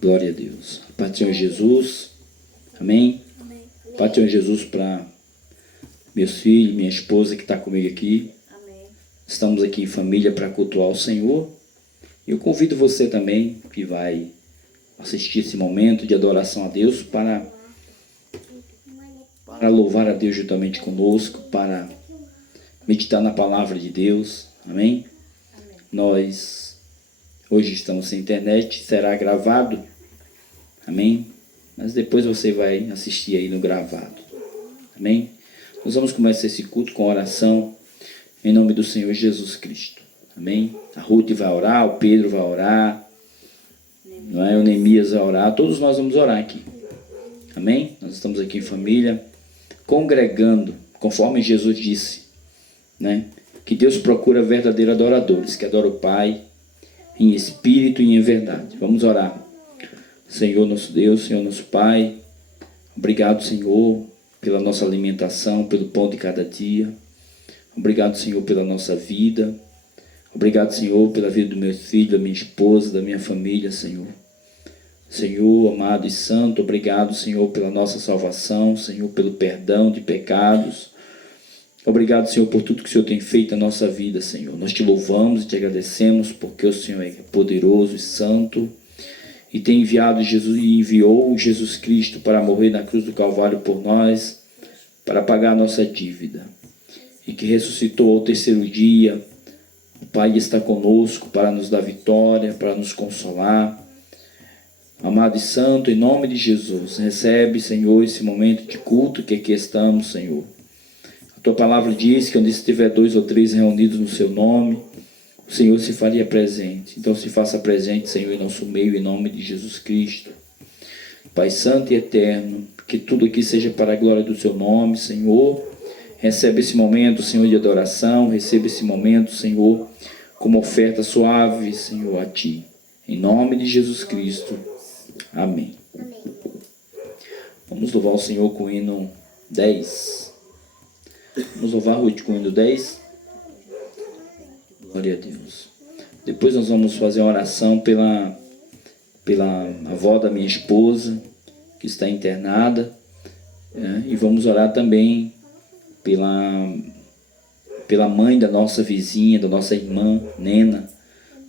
Glória a Deus. Pai do Senhor Jesus. Amém? Amém. Pai do Senhor Jesus para meus filhos, minha esposa que está comigo aqui. Amém. Estamos aqui em família para cultuar o Senhor. E eu convido você também que vai assistir esse momento de adoração a Deus para louvar a Deus juntamente conosco, para meditar na palavra de Deus. Amém? Amém. Nós hoje estamos sem internet, será gravado. Amém? Mas depois você vai assistir aí no gravado. Amém? Nós vamos começar esse culto com oração em nome do Senhor Jesus Cristo. Amém? A Ruth vai orar, o Pedro vai orar, não é? O Neemias vai orar, todos nós vamos orar aqui. Amém? Nós estamos aqui em família, congregando, conforme Jesus disse, né? Que Deus procura verdadeiros adoradores, que adoram o Pai em espírito e em verdade. Vamos orar. Senhor nosso Deus, Senhor nosso Pai, obrigado, Senhor, pela nossa alimentação, pelo pão de cada dia. Obrigado, Senhor, pela nossa vida. Obrigado, Senhor, pela vida do meu filho, da minha esposa, da minha família, Senhor. Senhor, amado e santo, obrigado, Senhor, pela nossa salvação, Senhor, pelo perdão de pecados. Obrigado, Senhor, por tudo que o Senhor tem feito na nossa vida, Senhor. Nós te louvamos e te agradecemos porque o Senhor é poderoso e santo e tem enviado Jesus e enviou Jesus Cristo para morrer na cruz do Calvário por nós, para pagar a nossa dívida. E que ressuscitou ao terceiro dia. O Pai está conosco para nos dar vitória, para nos consolar. Amado e santo, em nome de Jesus, recebe, Senhor, esse momento de culto que aqui estamos, Senhor. A tua palavra diz que onde estiver 2 ou 3 reunidos no seu nome, o Senhor se faria presente. Então se faça presente, Senhor, em nosso meio, em nome de Jesus Cristo. Pai santo e eterno, que tudo aqui seja para a glória do seu nome, Senhor. Recebe esse momento, Senhor, de adoração. Receba esse momento, Senhor, como oferta suave, Senhor, a Ti. Em nome de Jesus Cristo. Amém. Amém. Vamos louvar o Senhor com o hino 10. Vamos louvar, Ruth, com o hino 10. Glória a Deus. Depois nós vamos fazer uma oração pela avó da minha esposa, que está internada. E vamos orar também pela mãe da nossa vizinha, da nossa irmã, Nena,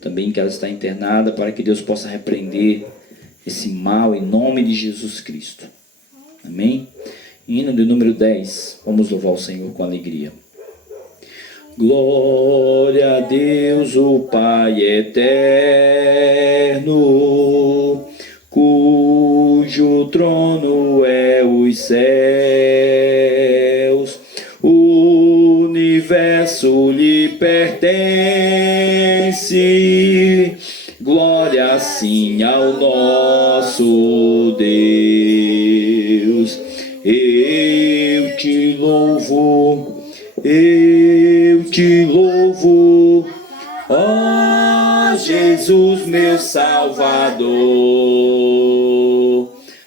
também que ela está internada, para que Deus possa repreender esse mal em nome de Jesus Cristo. Amém? Hino de número 10. Vamos louvar o Senhor com alegria. Glória a Deus, o Pai eterno, cujo trono é os céus. O universo lhe pertence. Glória sim ao nosso Deus. Eu te louvo, ó Jesus, meu Salvador.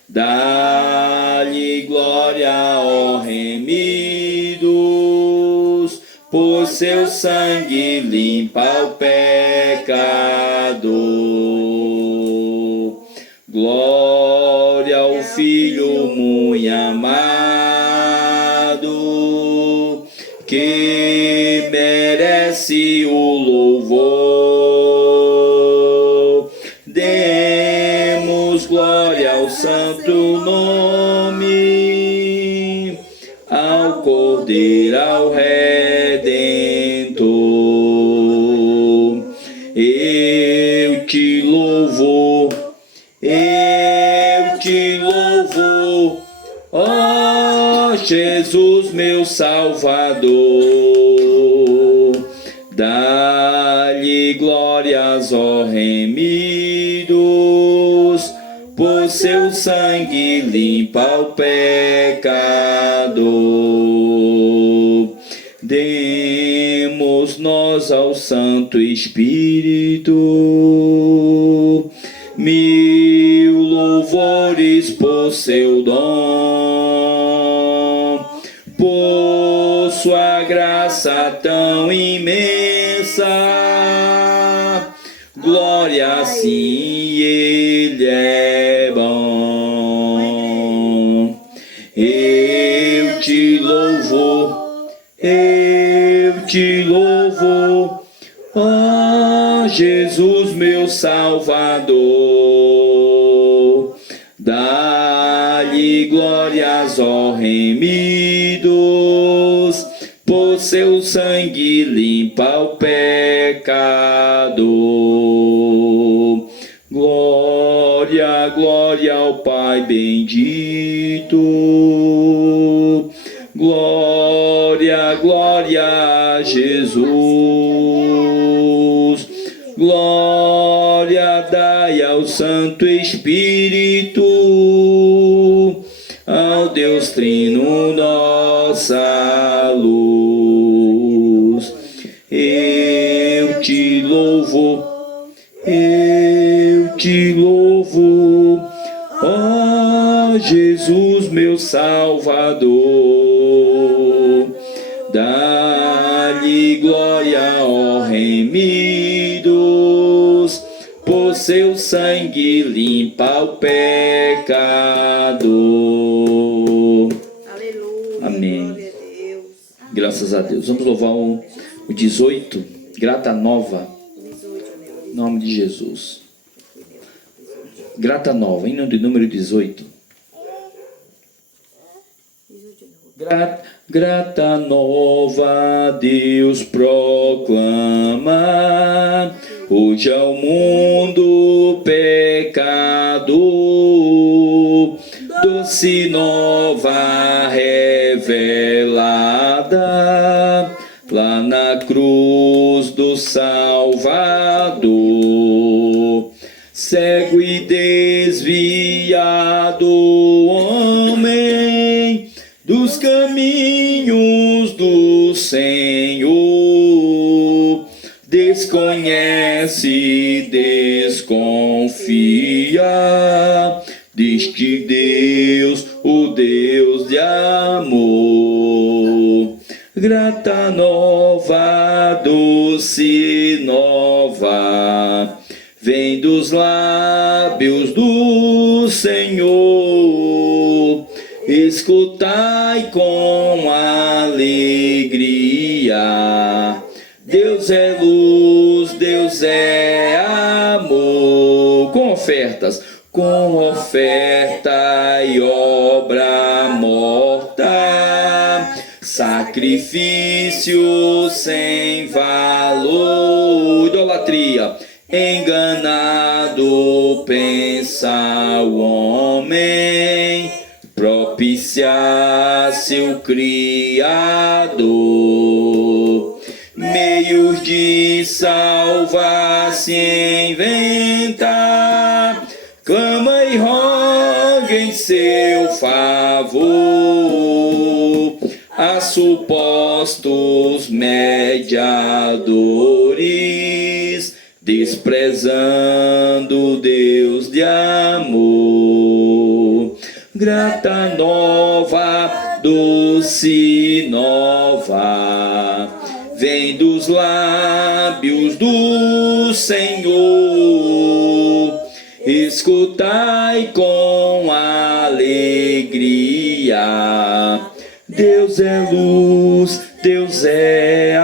Dá-lhe glória, ó remidos, por seu sangue limpa o pecado. Glória ao Filho muito amado, que merece o louvor. Demos glória ao santo nome, ao Cordeiro, ao Redentor. Eu te louvo, ó Jesus, meu Salvador. Dá-lhe glórias, ó remidos, por seu sangue limpa o pecado. Demos nós ao Santo Espírito mil louvores por seu dom, por sua graça tão imensa. glória sim, Ele é bom. Eu te louvo, ó Jesus meu Salvador. Dá-lhe glórias, ó remidos, por seu sangue limpa o pecado. Glória, glória ao Pai bendito. Glória, glória a Jesus. Glória dai ao Santo Espírito, ao Deus Trino nossa luz. Eu te louvo, ó Jesus meu Salvador. Dá-lhe glória, ó remidos, por seu sangue limpa o pecado. Aleluia. Amém. Glória a Deus. Graças a Deus. Vamos louvar o 18, Grata Nova, 18, em nome de Jesus. Grata Nova, hino de número 18. Grata Nova Deus proclama hoje ao mundo pecado, doce nova revelada lá na cruz do Salvador. Cego e desviado homem dos caminhos do Senhor, desconhece, desconfia deste Deus, o Deus de amor. Grata nova, doce nova, vem dos lábios do Senhor. Escutai com alegria, Deus é luz, Deus é amor. Com oferta e obra morta, sacrifício sem valor, idolatria, enganado pensa o homem, propiciasse o Criador. Meios de salvar-se inventa, clama e roga em seu favor a supostos mediadores, desprezando Deus de amor. Grata nova, doce nova, vem dos lábios do Senhor. Escutai com alegria, Deus é luz, Deus é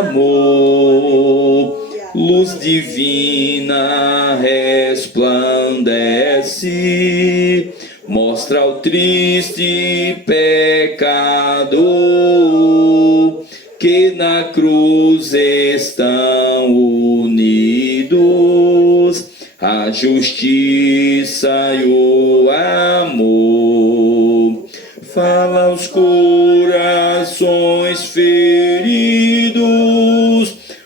amor. Luz divina resplandece, mostra ao triste pecador que na cruz estão unidos a justiça e o amor. Fala aos corações feridos,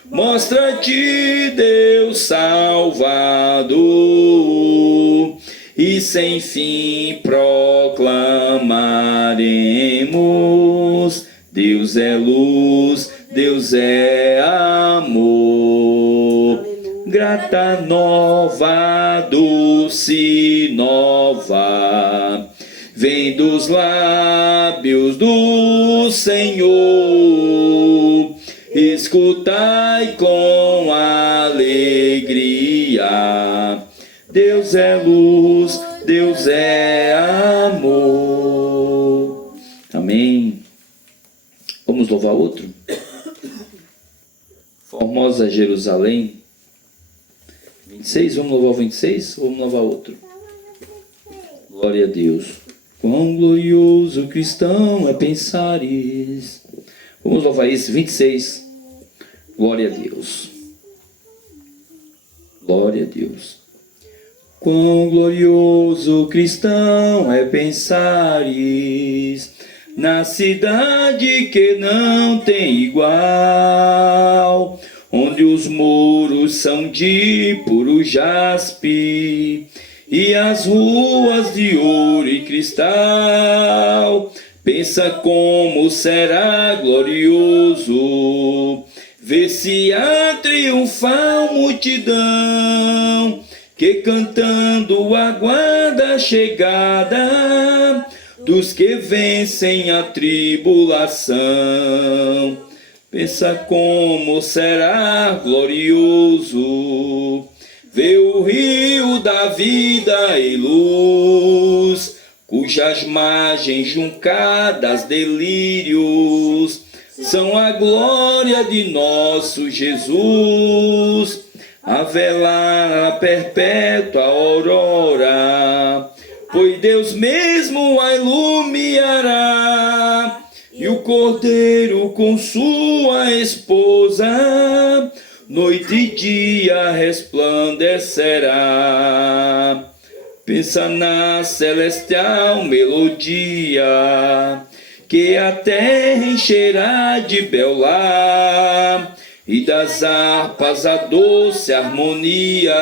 mostra-te Deus Salvador, e sem fim proclamaremos: Deus é luz, Deus é amor. Grata nova, doce nova, vem dos lábios do Senhor. Escutai com alegria, alegria. Deus é luz, Deus é amor. Amém. Vamos louvar outro? Formosa Jerusalém. 26, vamos louvar o 26 ou vamos louvar outro? Glória a Deus. Quão glorioso cristão é pensares. Vamos louvar esse 26. Glória a Deus. Glória a Deus. Quão glorioso cristão é pensares na cidade que não tem igual, onde os muros são de puro jaspe e as ruas de ouro e cristal. Pensa como será glorioso ver-se a triunfal multidão que cantando aguarda a chegada dos que vencem a tribulação. Pensa como será glorioso ver o rio da vida e luz, cujas margens juncadas delírios são a glória de nosso Jesus, a velar a perpétua aurora, pois Deus mesmo a iluminará, e o Cordeiro com sua esposa noite e dia resplandecerá. Pensa na celestial melodia que a terra encherá de bel lar, e das harpas a doce harmonia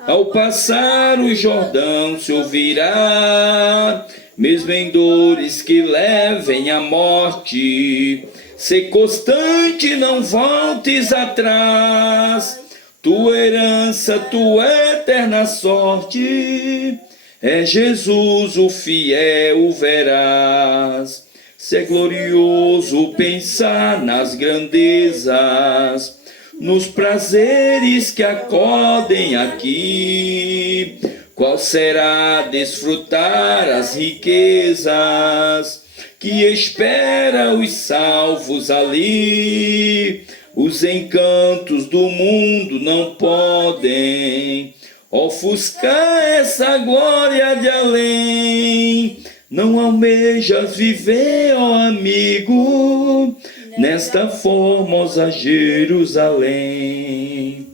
ao passar o Jordão se ouvirá. Mesmo em dores que levem à morte, se constante, não voltes atrás. Tua herança, tua eterna sorte, é Jesus o fiel, o verás. Se é glorioso pensar nas grandezas, nos prazeres que acodem aqui, qual será desfrutar as riquezas que espera os salvos ali. Os encantos do mundo não podem ofuscar essa glória de além. Não almejas viver, ó amigo, nesta formosa Jerusalém.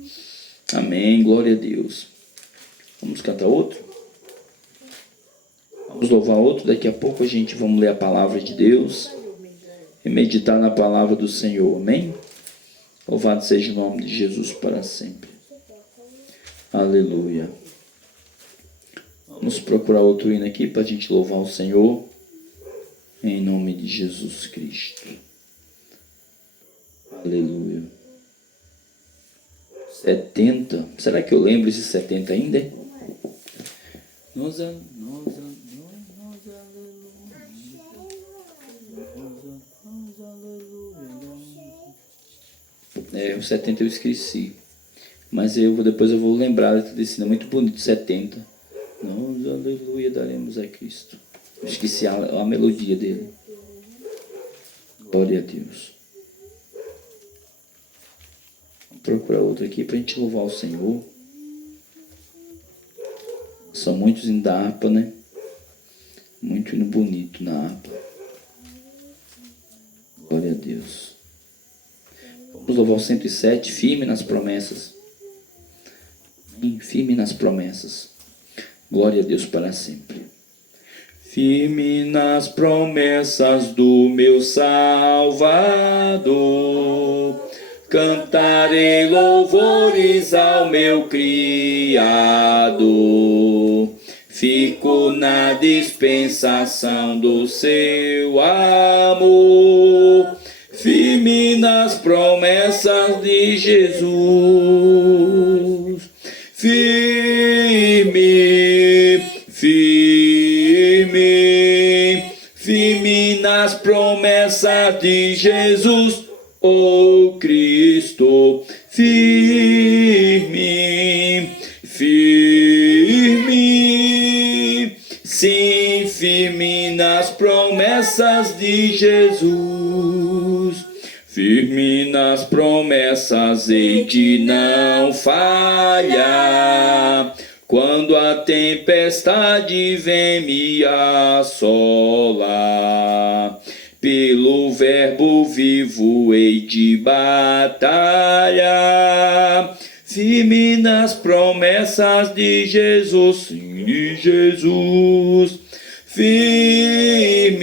Amém, glória a Deus. Vamos cantar outro? Vamos louvar outro. Daqui a pouco a gente vamos ler a palavra de Deus e meditar na palavra do Senhor. Amém? Louvado seja o nome de Jesus para sempre. Aleluia. Vamos procurar outro hino aqui para a gente louvar o Senhor. Em nome de Jesus Cristo. Aleluia. 70. Será que eu lembro esse 70 ainda? O 70 eu esqueci. Mas depois eu vou lembrar desse hino. É muito bonito, 70. Nós, aleluia, daremos a Cristo. Eu esqueci a melodia dele. Glória a Deus. Vamos procurar outro aqui para a gente louvar o Senhor. São muitos hinos da harpa, né? Muito hino bonito na harpa. Glória a Deus. Vamos louvar o 107, firme nas promessas. Firme nas promessas. Glória a Deus para sempre. Firme nas promessas do meu Salvador, cantarei louvores ao meu Criador. Fico na dispensação do seu amor, firme nas promessas de Jesus. Firme, firme, firme nas promessas de Jesus, oh Cristo. Firme, promessas de Jesus. Firme nas promessas, hei de não falhar. Quando a tempestade vem me assolar, pelo verbo vivo hei de batalhar. Firme nas promessas de Jesus, sim, de Jesus. Firme,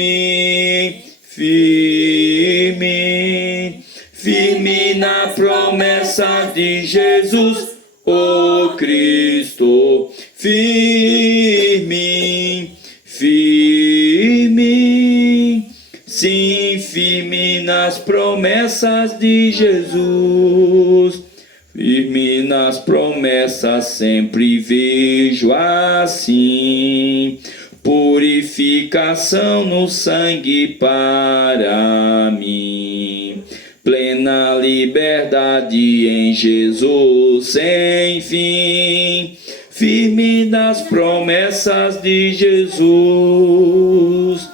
firme, firme na promessa de Jesus, ó Cristo. Firme, firme, sim, firme nas promessas de Jesus. Firme nas promessas, sempre vejo assim. Purificação no sangue para mim. Plena liberdade em Jesus sem fim. Firme nas promessas de Jesus.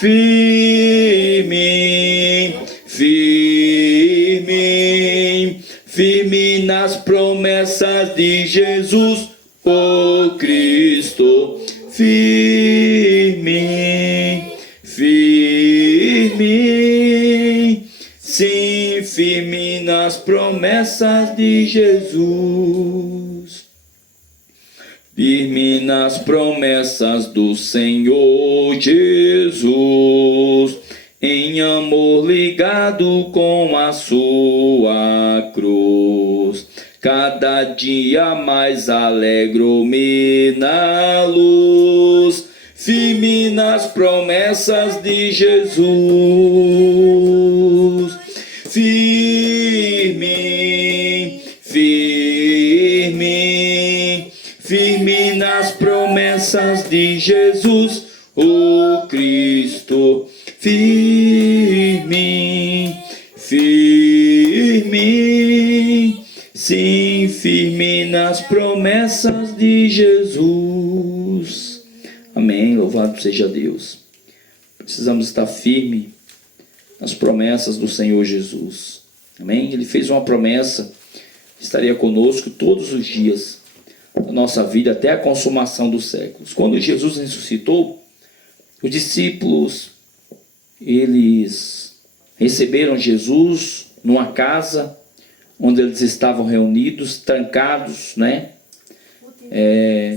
Firme, firme, firme nas promessas de Jesus, ó Cristo. Firme, firme, sim, firme nas promessas de Jesus. Firme nas promessas do Senhor Jesus, em amor ligado com a sua cruz. Cada dia mais alegro-me na luz, firme nas promessas de Jesus. Firme, firme, firme nas promessas de Jesus, ó Cristo. Firme, firme, sim, firme nas promessas de Jesus. Amém, louvado seja Deus. Precisamos estar firme nas promessas do Senhor Jesus. Amém? Ele fez uma promessa, estaria conosco todos os dias da nossa vida até a consumação dos séculos. Quando Jesus ressuscitou, os discípulos, eles receberam Jesus numa casa onde eles estavam reunidos, trancados, né?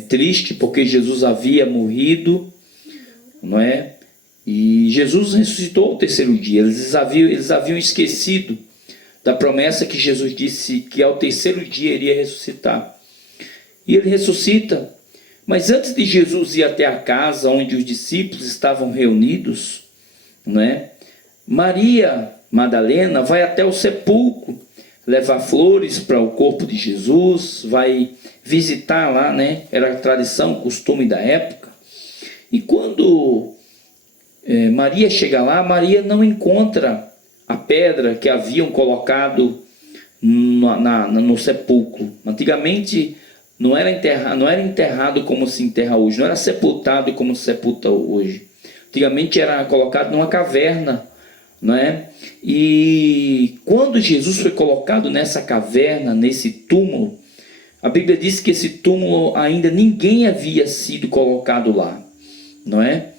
Triste porque Jesus havia morrido, não é? E Jesus ressuscitou ao terceiro dia. Eles haviam esquecido da promessa que Jesus disse que ao terceiro dia iria ressuscitar. E ele ressuscita. Mas antes de Jesus ir até a casa onde os discípulos estavam reunidos, não é? Maria Madalena vai até o sepulcro levar flores para o corpo de Jesus, vai visitar lá, né? Era a tradição, costume da época. E quando Maria chega lá, Maria não encontra a pedra que haviam colocado no sepulcro. Antigamente não era enterrado como se enterra hoje, não era sepultado como se sepulta hoje. Antigamente era colocado numa caverna, não é? E quando Jesus foi colocado nessa caverna, nesse túmulo, a Bíblia diz que esse túmulo ainda ninguém havia sido colocado lá, não é?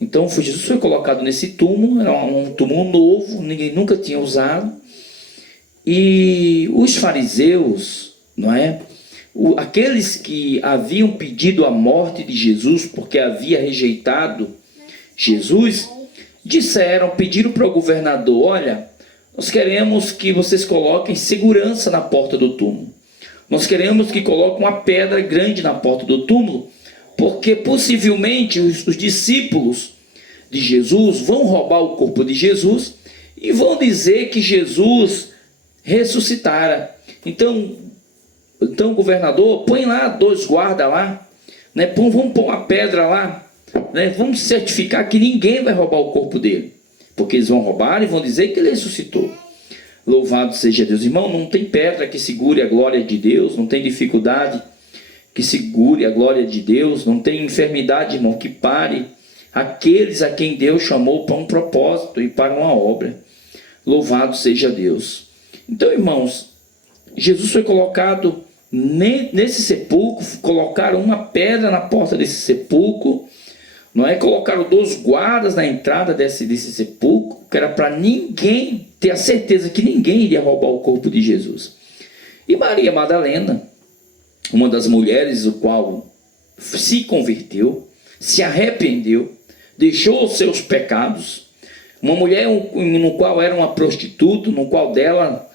Então Jesus foi colocado nesse túmulo, era um túmulo novo, ninguém nunca tinha usado. E os fariseus, não é? Aqueles que haviam pedido a morte de Jesus porque havia rejeitado Jesus, pediram para o governador: olha, nós queremos que vocês coloquem segurança na porta do túmulo. Nós queremos que coloquem uma pedra grande na porta do túmulo, porque possivelmente os discípulos de Jesus vão roubar o corpo de Jesus e vão dizer que Jesus ressuscitara. Então governador, põe lá 2 guardas lá, né? Vamos pôr uma pedra lá, né? Vamos certificar que ninguém vai roubar o corpo dele, porque eles vão roubar e vão dizer que ele ressuscitou. Louvado seja Deus. Irmão, não tem pedra que segure a glória de Deus, não tem dificuldade que segure a glória de Deus, não tem enfermidade, irmão, que pare aqueles a quem Deus chamou para um propósito e para uma obra. Louvado seja Deus. Então, irmãos, Jesus foi colocado nesse sepulcro, colocaram uma pedra na porta desse sepulcro, não é? Colocaram 2 guardas na entrada desse sepulcro, que era para ninguém ter a certeza que ninguém iria roubar o corpo de Jesus. E Maria Madalena, uma das mulheres, o qual se converteu, se arrependeu, deixou os seus pecados, uma mulher no qual era uma prostituta, no qual dela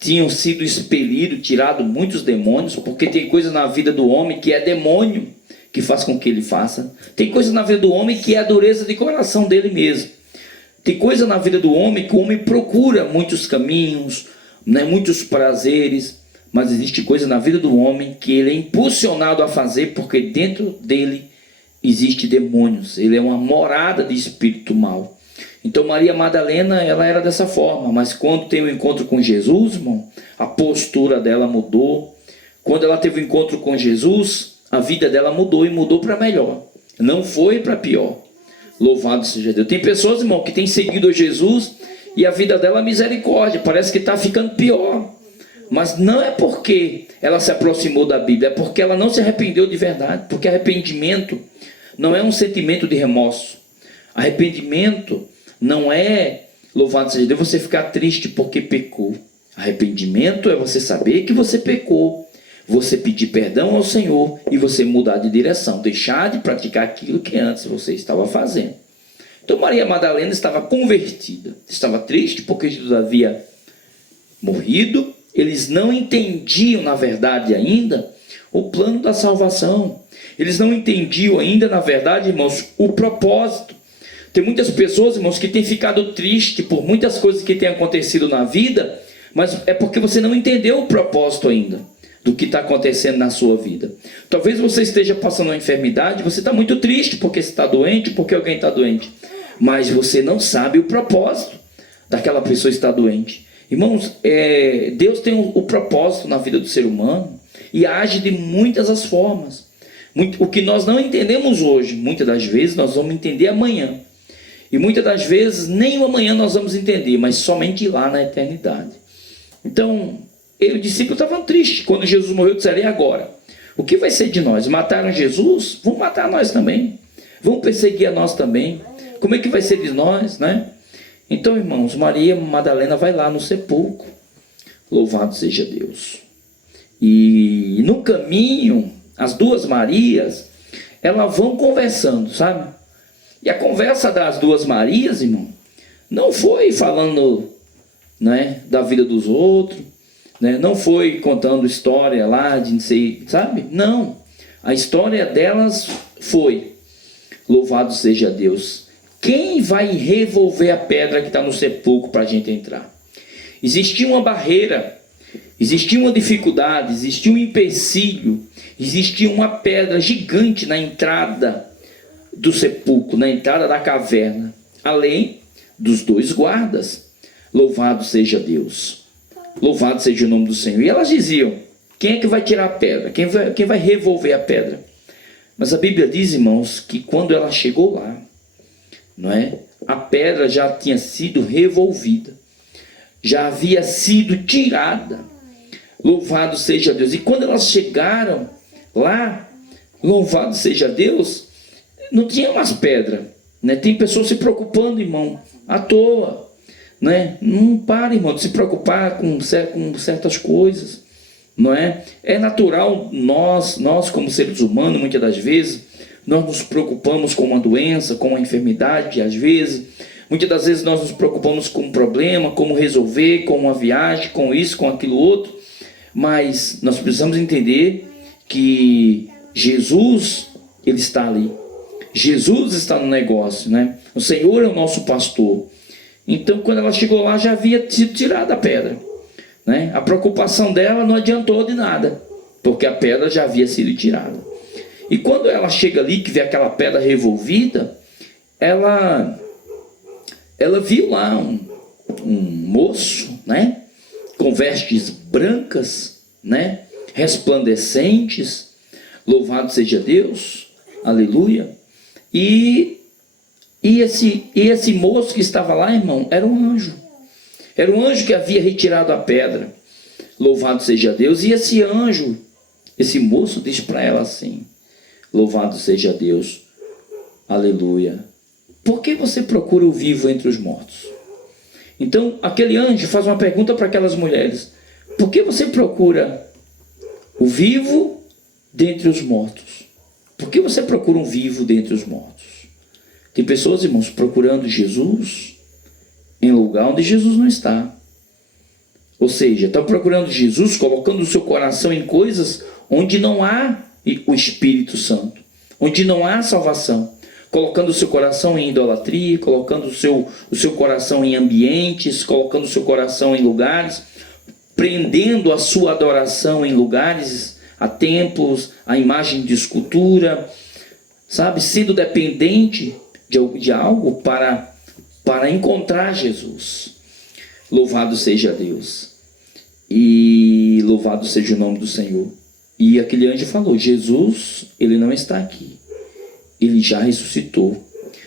tinham sido expelidos, tirado muitos demônios, porque tem coisa na vida do homem que é demônio que faz com que ele faça. Tem coisa na vida do homem que é a dureza de coração dele mesmo. Tem coisa na vida do homem que o homem procura muitos caminhos, né, muitos prazeres, mas existe coisa na vida do homem que ele é impulsionado a fazer porque dentro dele existe demônios. Ele é uma morada de espírito mau. Então Maria Madalena, ela era dessa forma, mas quando tem o encontro com Jesus, irmão, a postura dela mudou. Quando ela teve o encontro com Jesus, a vida dela mudou, e mudou para melhor, não foi para pior. Louvado seja Deus. Tem pessoas, irmão, que têm seguido a Jesus e a vida dela é misericórdia, parece que está ficando pior, mas não é porque ela se aproximou da Bíblia, é porque ela não se arrependeu de verdade, porque arrependimento não é um sentimento de remorso. Arrependimento não é, louvado seja Deus, você ficar triste porque pecou. Arrependimento é você saber que você pecou, você pedir perdão ao Senhor e você mudar de direção, deixar de praticar aquilo que antes você estava fazendo. Então Maria Madalena estava convertida, estava triste porque Jesus havia morrido. Eles não entendiam, na verdade, ainda o plano da salvação. Eles não entendiam ainda, na verdade, irmãos, o propósito. Tem muitas pessoas, irmãos, que têm ficado tristes por muitas coisas que têm acontecido na vida, mas é porque você não entendeu o propósito ainda do que está acontecendo na sua vida. Talvez você esteja passando uma enfermidade, você está muito triste porque você está doente, porque alguém está doente, mas você não sabe o propósito daquela pessoa estar doente. Irmãos, Deus tem o propósito na vida do ser humano e age de muitas as formas. O que nós não entendemos hoje, muitas das vezes nós vamos entender amanhã. E muitas das vezes nem o amanhã nós vamos entender, mas somente lá na eternidade. Então, os discípulos estavam tristes. Quando Jesus morreu, disseram: e agora? O que vai ser de nós? Mataram Jesus? Vão matar nós também. Vão perseguir a nós também. Como é que vai ser de nós, né? Então, irmãos, Maria Madalena vai lá no sepulcro. Louvado seja Deus. E no caminho, as 2 Marias, elas vão conversando, sabe? E a conversa das 2 Marias, irmão, não foi falando, né, da vida dos outros, né? Não foi contando história lá de não sei, sabe? Não. A história delas foi: louvado seja Deus. Quem vai revolver a pedra que está no sepulcro para a gente entrar? Existia uma barreira, existia uma dificuldade, existia um empecilho, existia uma pedra gigante na entrada do sepulcro, na entrada da caverna, além dos 2 guardas. Louvado seja Deus. Louvado seja o nome do Senhor. E elas diziam: quem é que vai tirar a pedra? Quem vai revolver a pedra? Mas a Bíblia diz, irmãos, que quando ela chegou lá, não é? A pedra já tinha sido revolvida, já havia sido tirada. Louvado seja Deus. E quando elas chegaram lá, louvado seja Deus, não tinha mais pedra, né? Tem pessoas se preocupando, irmão, à toa, né? Não para, irmão, de se preocupar com certas coisas, não é? É natural, nós como seres humanos, muitas das vezes nós nos preocupamos com uma doença, com uma enfermidade, às vezes. Muitas das vezes nós nos preocupamos com um problema, como resolver, com uma viagem, com isso, com aquilo outro. Mas nós precisamos entender que Jesus, Ele está ali. Jesus está no negócio, né? O Senhor é o nosso pastor. Então, quando ela chegou lá, já havia sido tirada a pedra, né? A preocupação dela não adiantou de nada, porque a pedra já havia sido tirada. E quando ela chega ali, que vê aquela pedra revolvida, ela viu lá um moço, né, com vestes brancas, né, resplandecentes. Louvado seja Deus, aleluia. E E esse moço que estava lá, irmão, era um anjo. Era um anjo que havia retirado a pedra. Louvado seja Deus. E esse anjo, esse moço, disse para ela assim: louvado seja Deus, aleluia. Por que você procura o vivo entre os mortos? Então, aquele anjo faz uma pergunta para aquelas mulheres: por que você procura o vivo dentre os mortos? Por que você procura um vivo dentre os mortos? Tem pessoas, irmãos, procurando Jesus em lugar onde Jesus não está. Ou seja, estão procurando Jesus, colocando o seu coração em coisas onde não há o Espírito Santo, onde não há salvação. Colocando o seu coração em idolatria, colocando o seu coração em ambientes, colocando o seu coração em lugares, prendendo a sua adoração em lugares, a templos, a imagem de escultura, sabe? Sendo dependente de algo para encontrar Jesus. Louvado seja Deus. E louvado seja o nome do Senhor. E aquele anjo falou: Jesus, ele não está aqui. Ele já ressuscitou.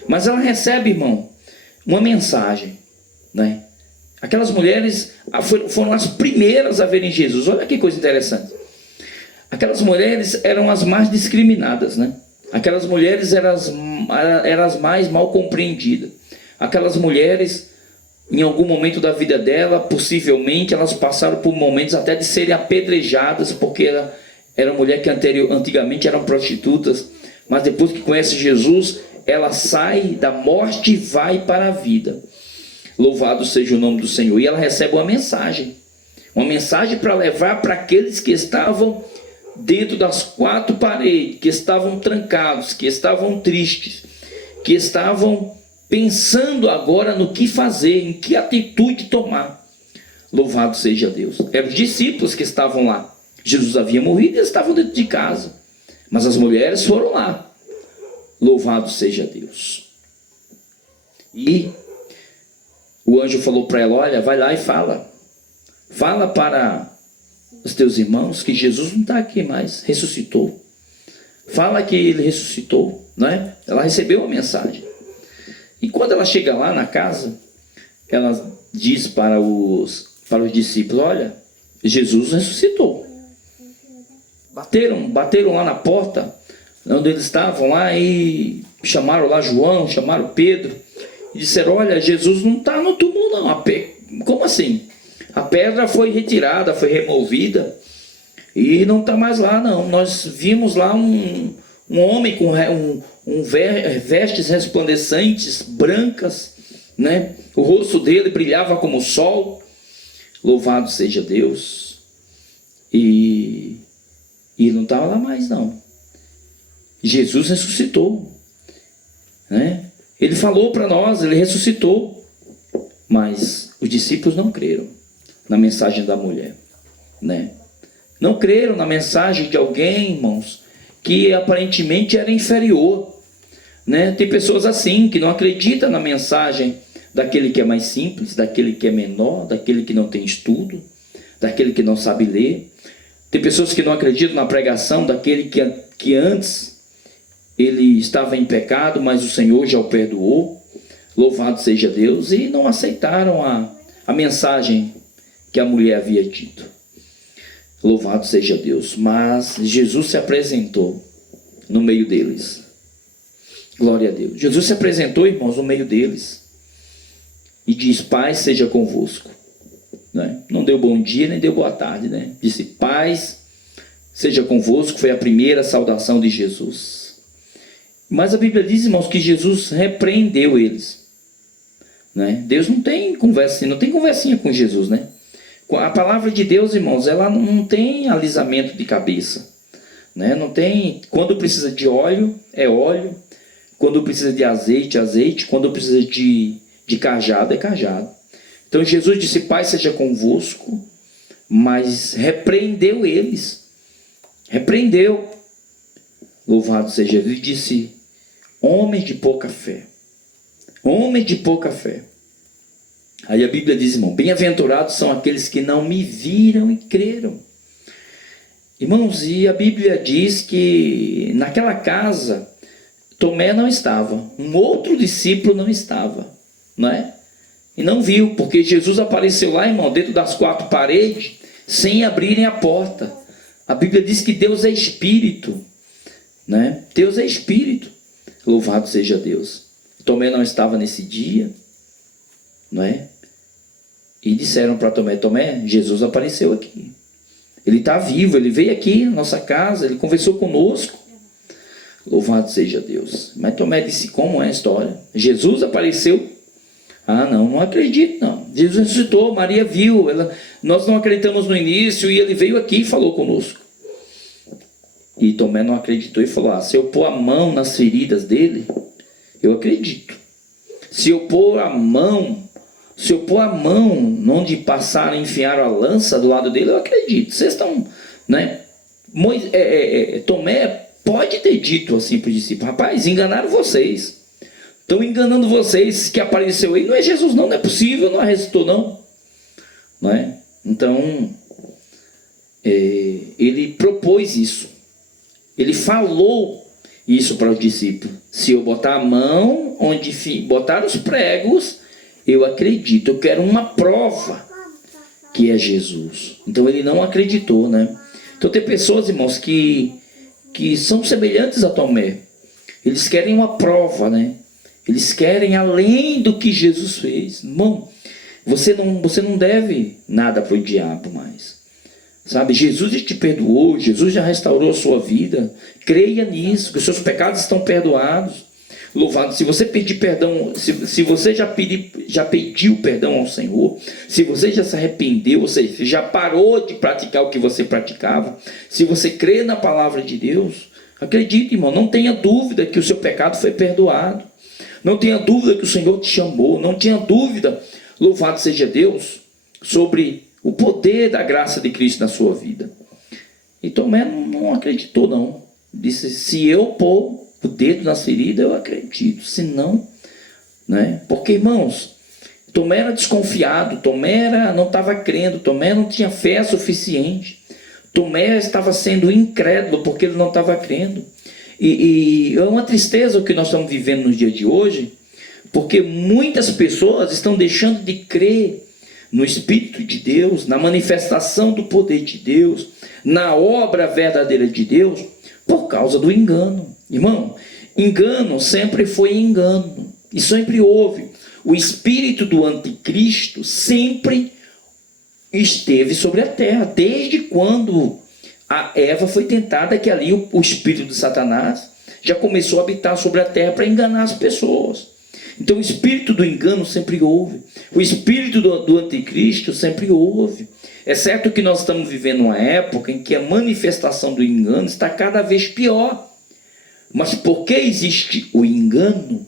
Mas ela recebe, irmão, uma mensagem, né? Aquelas mulheres foram as primeiras a verem Jesus. Olha que coisa interessante. Aquelas mulheres eram as mais discriminadas, né? Aquelas mulheres eram as mais mal compreendidas. Aquelas mulheres, em algum momento da vida dela, possivelmente, elas passaram por momentos até de serem apedrejadas, porque era mulher que antigamente eram prostitutas, mas depois que conhece Jesus, ela sai da morte e vai para a vida. Louvado seja o nome do Senhor. E ela recebe uma mensagem para levar para aqueles que estavam dentro das quatro paredes, que estavam trancados, que estavam tristes, que estavam pensando agora no que fazer, em que atitude tomar. Louvado seja Deus. Eram os discípulos que estavam lá. Jesus havia morrido e eles estavam dentro de casa. Mas as mulheres foram lá. Louvado seja Deus. E o anjo falou para ela: olha, vai lá e fala. Fala para os teus irmãos que Jesus não está aqui mais, ressuscitou. Fala que ele ressuscitou, não é? Ela recebeu a mensagem. E quando ela chega lá na casa, ela diz para os discípulos: olha, Jesus ressuscitou. Bateram lá na porta onde eles estavam lá e chamaram lá João, chamaram Pedro e disseram: olha, Jesus não está no túmulo não. Como assim? A pedra foi retirada, foi removida e não está mais lá não. Nós vimos lá um homem com vestes resplandecentes, brancas, né? O rosto dele brilhava como o sol. Louvado seja Deus. E não estava lá mais não. Jesus ressuscitou, né? Ele falou para nós, ele ressuscitou. Mas os discípulos não creram na mensagem da mulher, né? Não creram na mensagem de alguém, irmãos, que aparentemente era inferior, né? Tem pessoas assim que não acreditam na mensagem daquele que é mais simples, daquele que é menor, daquele que não tem estudo, daquele que não sabe ler. Tem pessoas que não acreditam na pregação daquele que antes ele estava em pecado, mas o Senhor já o perdoou. Louvado seja Deus. E não aceitaram a mensagem que a mulher havia dito. Louvado seja Deus. Mas Jesus se apresentou no meio deles. Glória a Deus. Jesus se apresentou, irmãos, no meio deles. E diz: paz seja convosco. Né? Não deu bom dia, nem deu boa tarde, né? Disse: paz seja convosco. Foi a primeira saudação de Jesus. Mas a Bíblia diz, irmãos, que Jesus repreendeu eles, né? Deus não tem conversinha, não tem conversinha com Jesus, né? A palavra de Deus, irmãos, ela não tem alisamento de cabeça, né? Não tem. Quando precisa de óleo, é óleo. Quando precisa de azeite, azeite. Quando precisa de cajado, é cajado. Então Jesus disse: paz seja convosco, mas repreendeu eles. Repreendeu. Louvado seja Deus. Ele disse: homens de pouca fé. Homens de pouca fé. Aí a Bíblia diz, irmão: bem-aventurados são aqueles que não me viram e creram. Irmãos, e a Bíblia diz que naquela casa Tomé não estava, um outro discípulo não estava, não é? E não viu, porque Jesus apareceu lá, irmão, dentro das quatro paredes, sem abrirem a porta. A Bíblia diz que Deus é Espírito, né? Deus é Espírito. Louvado seja Deus. Tomé não estava nesse dia, não é? E disseram para Tomé: Tomé, Jesus apareceu aqui. Ele está vivo, ele veio aqui na nossa casa, ele conversou conosco. Louvado seja Deus. Mas Tomé disse: como é a história? Jesus apareceu? Ah, não acredito não. Jesus ressuscitou, Maria viu, nós não acreditamos no início e ele veio aqui e falou conosco. E Tomé não acreditou e falou: se eu pôr a mão nas feridas dele, eu acredito. Se eu pôr a mão onde passaram e enfiaram a lança do lado dele, eu acredito. Vocês estão, né? Tomé pode ter dito assim para os discípulos: rapaz, enganaram vocês. Estão enganando vocês, que apareceu aí não é Jesus não é possível, não ressuscitou não é? Então ele propôs isso, ele falou isso para os discípulos: se eu botar a mão onde botar os pregos, eu acredito, eu quero uma prova que é Jesus. Então ele não acreditou, né? Então tem pessoas, irmãos, que são semelhantes a Tomé. Eles querem uma prova, né? Eles querem além do que Jesus fez. Irmão, você não deve nada para o diabo mais. Sabe, Jesus já te perdoou, Jesus já restaurou a sua vida. Creia nisso, que os seus pecados estão perdoados. Louvado, se você pedir perdão, se você já pediu perdão ao Senhor, se você já se arrependeu, ou seja, já parou de praticar o que você praticava, se você crê na palavra de Deus, acredite, irmão, não tenha dúvida que o seu pecado foi perdoado. Não tenha dúvida que o Senhor te chamou. Não tenha dúvida, louvado seja Deus, sobre o poder da graça de Cristo na sua vida. E Tomé não acreditou não. Disse: se eu pôr o dedo nas feridas, eu acredito. Se não, né? Porque, irmãos, Tomé era desconfiado. Tomé não estava crendo. Tomé não tinha fé suficiente. Tomé estava sendo incrédulo porque ele não estava crendo. E é uma tristeza o que nós estamos vivendo nos dias de hoje, porque muitas pessoas estão deixando de crer no Espírito de Deus, na manifestação do poder de Deus, na obra verdadeira de Deus, por causa do engano. Irmão, engano sempre foi engano, e sempre houve. O espírito do anticristo sempre esteve sobre a terra, desde quando a Eva foi tentada, que ali o espírito de Satanás já começou a habitar sobre a terra para enganar as pessoas. Então o espírito do engano sempre houve. O espírito do anticristo sempre houve. É certo que nós estamos vivendo uma época em que a manifestação do engano está cada vez pior. Mas por que existe o engano?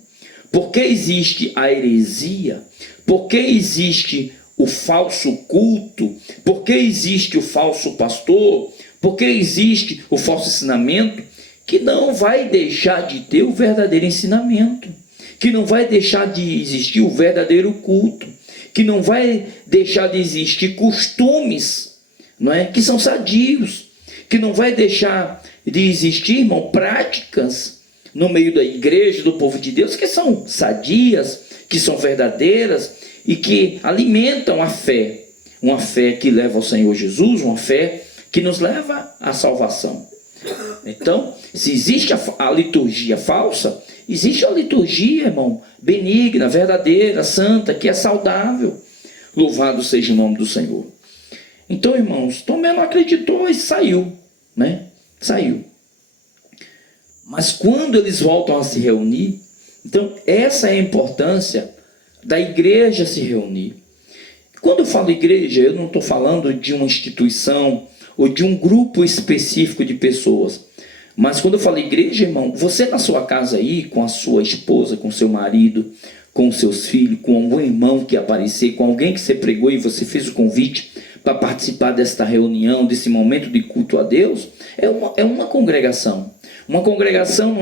Por que existe a heresia? Por que existe o falso culto? Por que existe o falso pastor? Porque existe o falso ensinamento que não vai deixar de ter o verdadeiro ensinamento, que não vai deixar de existir o verdadeiro culto, que não vai deixar de existir costumes, não é? Que são sadios, que não vai deixar de existir, irmão, práticas no meio da igreja, do povo de Deus, que são sadias, que são verdadeiras e que alimentam a fé, uma fé que leva ao Senhor Jesus, uma fé que nos leva à salvação. Então, se existe a liturgia falsa, existe a liturgia, irmão, benigna, verdadeira, santa, que é saudável. Louvado seja o nome do Senhor. Então, irmãos, Tomé não acreditou e saiu, né? Saiu. Mas quando eles voltam a se reunir, então essa é a importância da igreja se reunir. Quando eu falo igreja, eu não estou falando de uma instituição ou de um grupo específico de pessoas. Mas quando eu falo igreja, irmão, você na sua casa aí, com a sua esposa, com seu marido, com os seus filhos, com algum irmão que aparecer, com alguém que você pregou e você fez o convite para participar desta reunião, desse momento de culto a Deus, é uma congregação. Uma congregação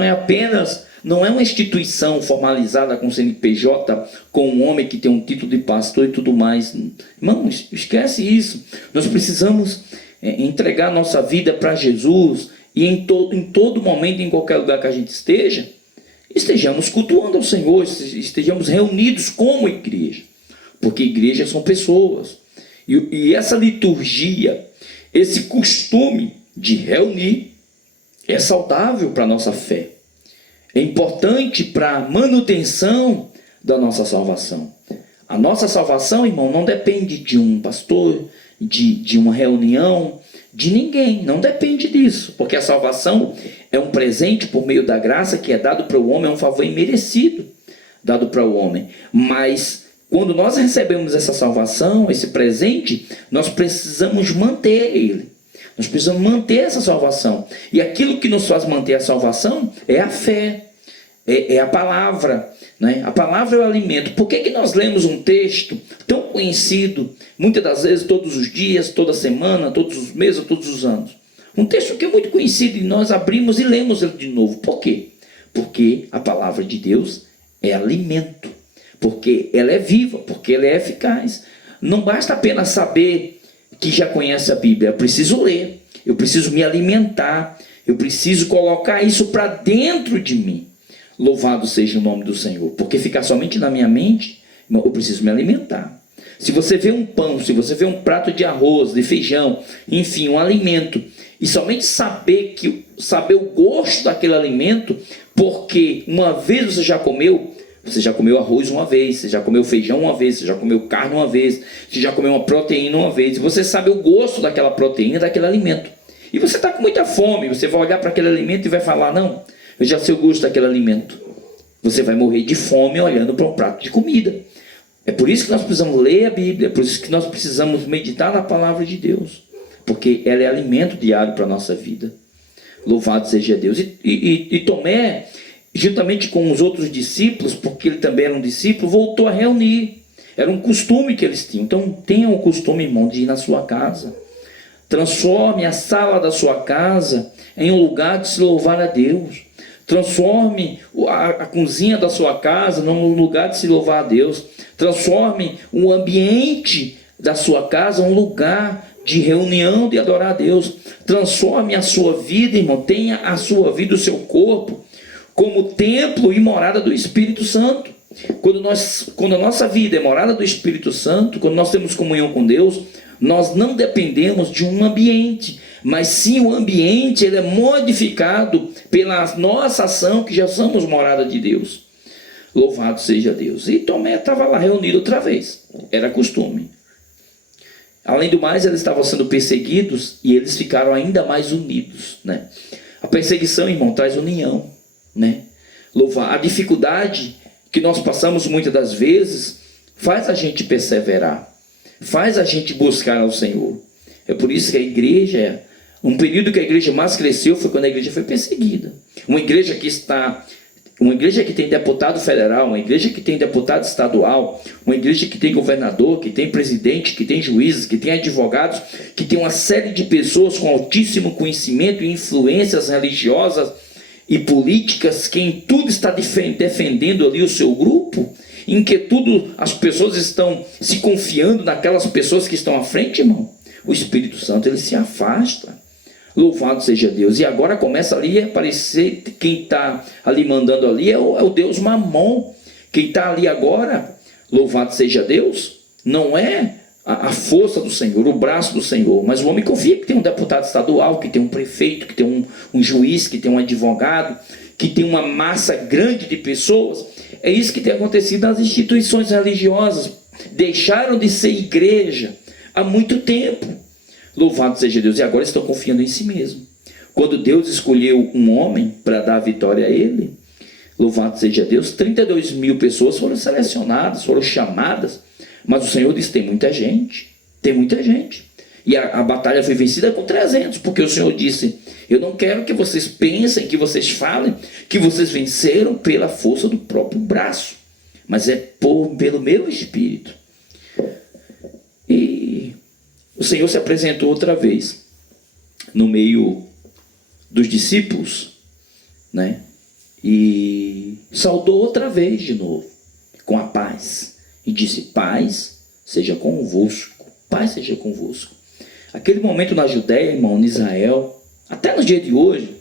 não é uma instituição formalizada com CNPJ, com um homem que tem um título de pastor e tudo mais. Irmão, esquece isso. Nós precisamos entregar nossa vida para Jesus e em todo momento, em qualquer lugar que a gente esteja, estejamos cultuando ao Senhor, estejamos reunidos como igreja, porque igrejas são pessoas, e essa liturgia, esse costume de reunir é saudável para a nossa fé, é importante para a manutenção da nossa salvação. A nossa salvação, irmão, não depende de um pastor, de uma reunião, de ninguém, não depende disso, porque a salvação é um presente por meio da graça que é dado para o homem, é um favor imerecido dado para o homem. Mas quando nós recebemos essa salvação, esse presente, nós precisamos manter ele. Nós precisamos manter essa salvação. E aquilo que nos faz manter a salvação é a fé, é a palavra, né? A palavra é o alimento. Por que nós lemos um texto tão conhecido, muitas das vezes, todos os dias, toda semana, todos os meses, todos os anos? Um texto que é muito conhecido e nós abrimos e lemos ele de novo. Por quê? Porque a palavra de Deus é alimento. Porque ela é viva, porque ela é eficaz. Não basta apenas saber que já conhece a Bíblia. Eu preciso ler, eu preciso me alimentar, eu preciso colocar isso para dentro de mim. Louvado seja o nome do Senhor. Porque ficar somente na minha mente, eu preciso me alimentar. Se você vê um pão, se você vê um prato de arroz, de feijão, enfim, um alimento, e somente saber o gosto daquele alimento, porque uma vez você já comeu arroz uma vez, você já comeu feijão uma vez, você já comeu carne uma vez, você já comeu uma proteína uma vez, e você sabe o gosto daquela proteína, daquele alimento. E você está com muita fome, você vai olhar para aquele alimento e vai falar, não, eu já sei o gosto daquele alimento. Você vai morrer de fome olhando para um prato de comida. É por isso que nós precisamos ler a Bíblia, é por isso que nós precisamos meditar na palavra de Deus, porque ela é alimento diário para a nossa vida. Louvado seja Deus. E Tomé, juntamente com os outros discípulos, porque ele também era um discípulo, voltou a reunir. Era um costume que eles tinham. Então tenham o costume, irmão, de ir na sua casa. Transforme a sala da sua casa em um lugar de se louvar a Deus. Transforme a cozinha da sua casa num lugar de se louvar a Deus. Transforme o ambiente da sua casa em um lugar de reunião, de adorar a Deus. Transforme a sua vida, irmão. Tenha a sua vida, o seu corpo, como templo e morada do Espírito Santo. Quando a nossa vida é morada do Espírito Santo, quando nós temos comunhão com Deus, nós não dependemos de um ambiente, mas sim o ambiente ele é modificado pela nossa ação, que já somos morada de Deus. Louvado seja Deus. E Tomé estava lá reunido outra vez, era costume. Além do mais, eles estavam sendo perseguidos e eles ficaram ainda mais unidos, né? A perseguição, irmão, traz união, né? A dificuldade que nós passamos muitas das vezes faz a gente perseverar, faz a gente buscar ao Senhor. É por isso que a igreja, um período que a igreja mais cresceu foi quando a igreja foi perseguida. Uma igreja que tem deputado federal, uma igreja que tem deputado estadual, uma igreja que tem governador, que tem presidente, que tem juízes, que tem advogados, que tem uma série de pessoas com altíssimo conhecimento e influências religiosas e políticas, que em tudo está defendendo ali o seu grupo, em que tudo as pessoas estão se confiando naquelas pessoas que estão à frente, irmão. O Espírito Santo ele se afasta. Louvado seja Deus. E agora começa ali a aparecer, quem está ali mandando ali é o Deus Mamon. Quem está ali agora, louvado seja Deus, não é a força do Senhor, o braço do Senhor, mas o homem confia que tem um deputado estadual, que tem um prefeito, que tem um juiz, que tem um advogado, que tem uma massa grande de pessoas. É isso que tem acontecido nas instituições religiosas. Deixaram de ser igreja há muito tempo. Louvado seja Deus. E agora estão confiando em si mesmo. Quando Deus escolheu um homem para dar a vitória a ele, louvado seja Deus, 32 mil pessoas foram selecionadas, foram chamadas. Mas o Senhor disse, tem muita gente. E a batalha foi vencida com 300, porque o Senhor disse, eu não quero que vocês pensem, que vocês falem, que vocês venceram pela força do próprio braço, mas é pelo meu Espírito. E o Senhor se apresentou outra vez no meio dos discípulos, né? E saudou outra vez de novo, com a paz. E disse, paz seja convosco, paz seja convosco. Aquele momento na Judéia, irmão, em Israel, até no dia de hoje,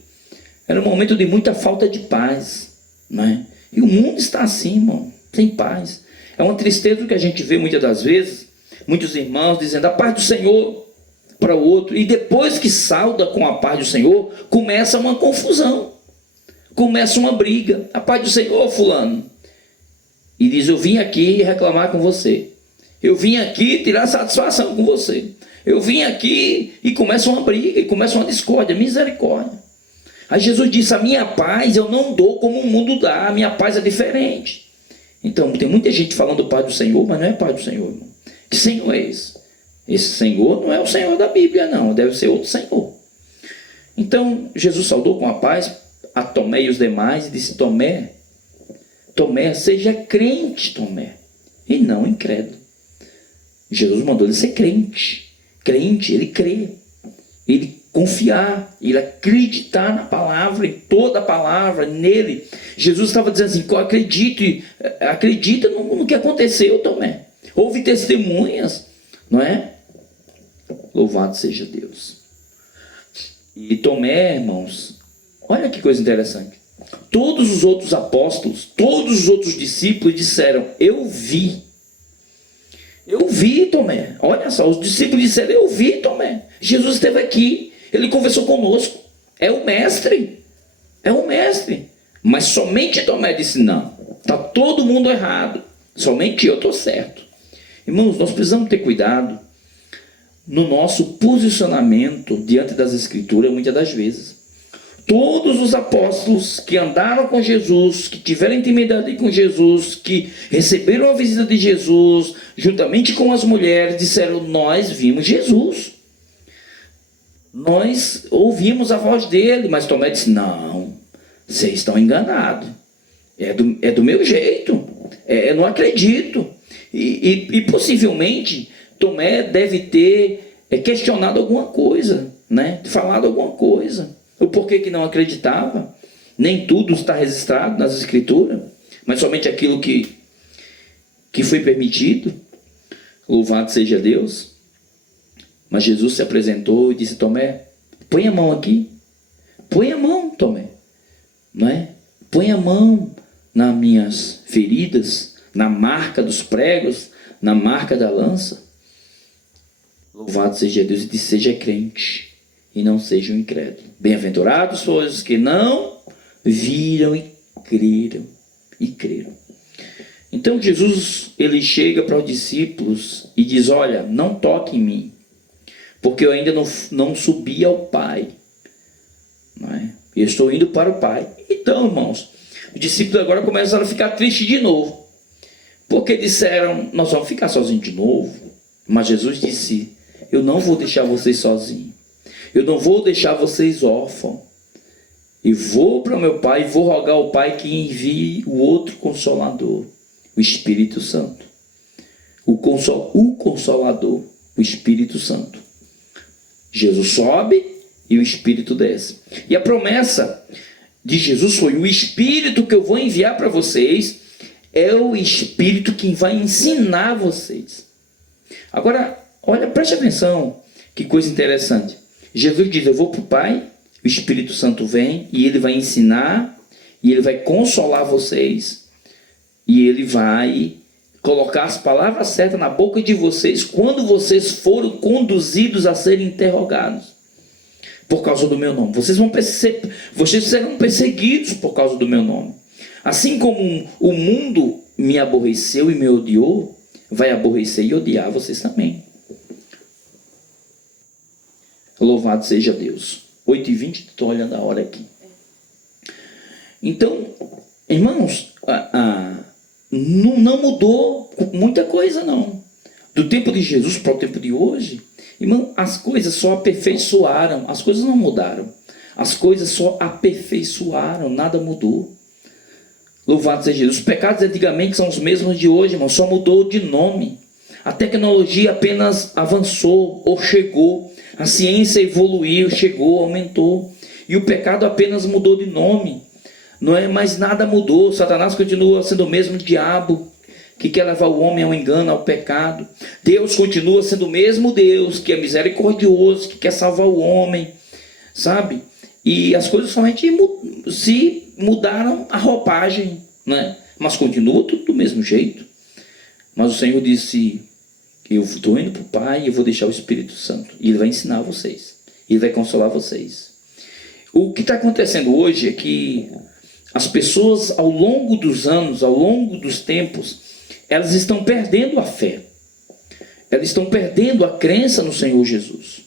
era um momento de muita falta de paz. não é? E o mundo está assim, irmão, sem paz. É uma tristeza que a gente vê muitas das vezes, muitos irmãos dizendo a paz do Senhor para o outro, e depois que sauda com a paz do Senhor, começa uma confusão, começa uma briga. A paz do Senhor, fulano, e diz: eu vim aqui reclamar com você, eu vim aqui tirar satisfação com você, eu vim aqui, e começa uma briga, e começa uma discórdia. Misericórdia. Aí Jesus disse: a minha paz eu não dou como o mundo dá, a minha paz é diferente. Então tem muita gente falando paz do Senhor, mas não é paz do Senhor, irmão. Que Senhor é esse? Esse Senhor não é o Senhor da Bíblia, não, deve ser outro Senhor. Então Jesus saudou com a paz a Tomé e os demais e disse: Tomé, seja crente, Tomé, e não incrédulo. Jesus mandou ele ser crente. Crente, ele crê, ele confiar, ele acreditar na palavra, em toda a palavra, nele. Jesus estava dizendo assim: acredita no que aconteceu, Tomé. Houve testemunhas, não é? Louvado seja Deus. E Tomé, irmãos, olha que coisa interessante. Todos os outros apóstolos, todos os outros discípulos disseram: eu vi, Tomé. Olha só, os discípulos disseram: eu vi, Tomé. Jesus esteve aqui, ele conversou conosco, é o mestre. Mas somente Tomé disse: não, está todo mundo errado, somente eu estou certo. Irmãos, nós precisamos ter cuidado no nosso posicionamento diante das Escrituras. Muitas das vezes, todos os apóstolos que andaram com Jesus, que tiveram intimidade com Jesus, que receberam a visita de Jesus, juntamente com as mulheres, disseram: nós vimos Jesus, nós ouvimos a voz dele. Mas Tomé disse: não, vocês estão enganados, é do meu jeito, eu não acredito. E possivelmente Tomé deve ter questionado alguma coisa, né? Falado alguma coisa, o porquê que não acreditava. Nem tudo está registrado nas Escrituras, mas somente aquilo que foi permitido. Louvado seja Deus. Mas Jesus se apresentou e disse: Tomé, põe a mão aqui, põe a mão, Tomé, não é? Põe a mão nas minhas feridas, na marca dos pregos, na marca da lança. Louvado seja Deus. E disse: seja crente e não seja um incrédulo. Bem-aventurados sois os que não viram e creram. Então Jesus, ele chega para os discípulos e diz: olha, não toque em mim, porque eu ainda não subi ao Pai, não é? Eu estou indo para o Pai. Então, irmãos, os discípulos agora começaram a ficar tristes de novo, porque disseram: nós vamos ficar sozinhos de novo. Mas Jesus disse: eu não vou deixar vocês sozinhos, eu não vou deixar vocês órfãos. E vou para o meu Pai e vou rogar ao Pai que envie o outro Consolador, o Espírito Santo. O Consolador, o Espírito Santo. Jesus sobe e o Espírito desce. E a promessa de Jesus foi: o Espírito que eu vou enviar para vocês é o Espírito que vai ensinar vocês. Agora, olha, preste atenção, que coisa interessante. Jesus diz: eu vou para o Pai, o Espírito Santo vem e ele vai ensinar, e ele vai consolar vocês, e ele vai colocar as palavras certas na boca de vocês quando vocês forem conduzidos a serem interrogados por causa do meu nome. Vocês serão perseguidos por causa do meu nome. Assim como o mundo me aborreceu e me odiou, vai aborrecer e odiar vocês também. Louvado seja Deus. 8h20, estou olhando a hora aqui. Então, irmãos, não mudou muita coisa, não. Do tempo de Jesus para o tempo de hoje, irmão, as coisas só aperfeiçoaram. As coisas não mudaram. As coisas só aperfeiçoaram, nada mudou. Louvado seja Jesus. Os pecados antigamente são os mesmos de hoje, irmão, só mudou de nome. A tecnologia apenas avançou ou chegou. A ciência evoluiu, chegou, aumentou. E o pecado apenas mudou de nome. Não é mais nada mudou. Satanás continua sendo o mesmo diabo que quer levar o homem ao engano, ao pecado. Deus continua sendo o mesmo Deus que é misericordioso, que quer salvar o homem. Sabe? E as coisas somente se mudaram a roupagem, né? Mas continua tudo do mesmo jeito. Mas o Senhor disse: eu estou indo para o Pai e eu vou deixar o Espírito Santo. E Ele vai ensinar vocês. Ele vai consolar vocês. O que está acontecendo hoje é que as pessoas, ao longo dos anos, ao longo dos tempos, elas estão perdendo a fé. Elas estão perdendo a crença no Senhor Jesus.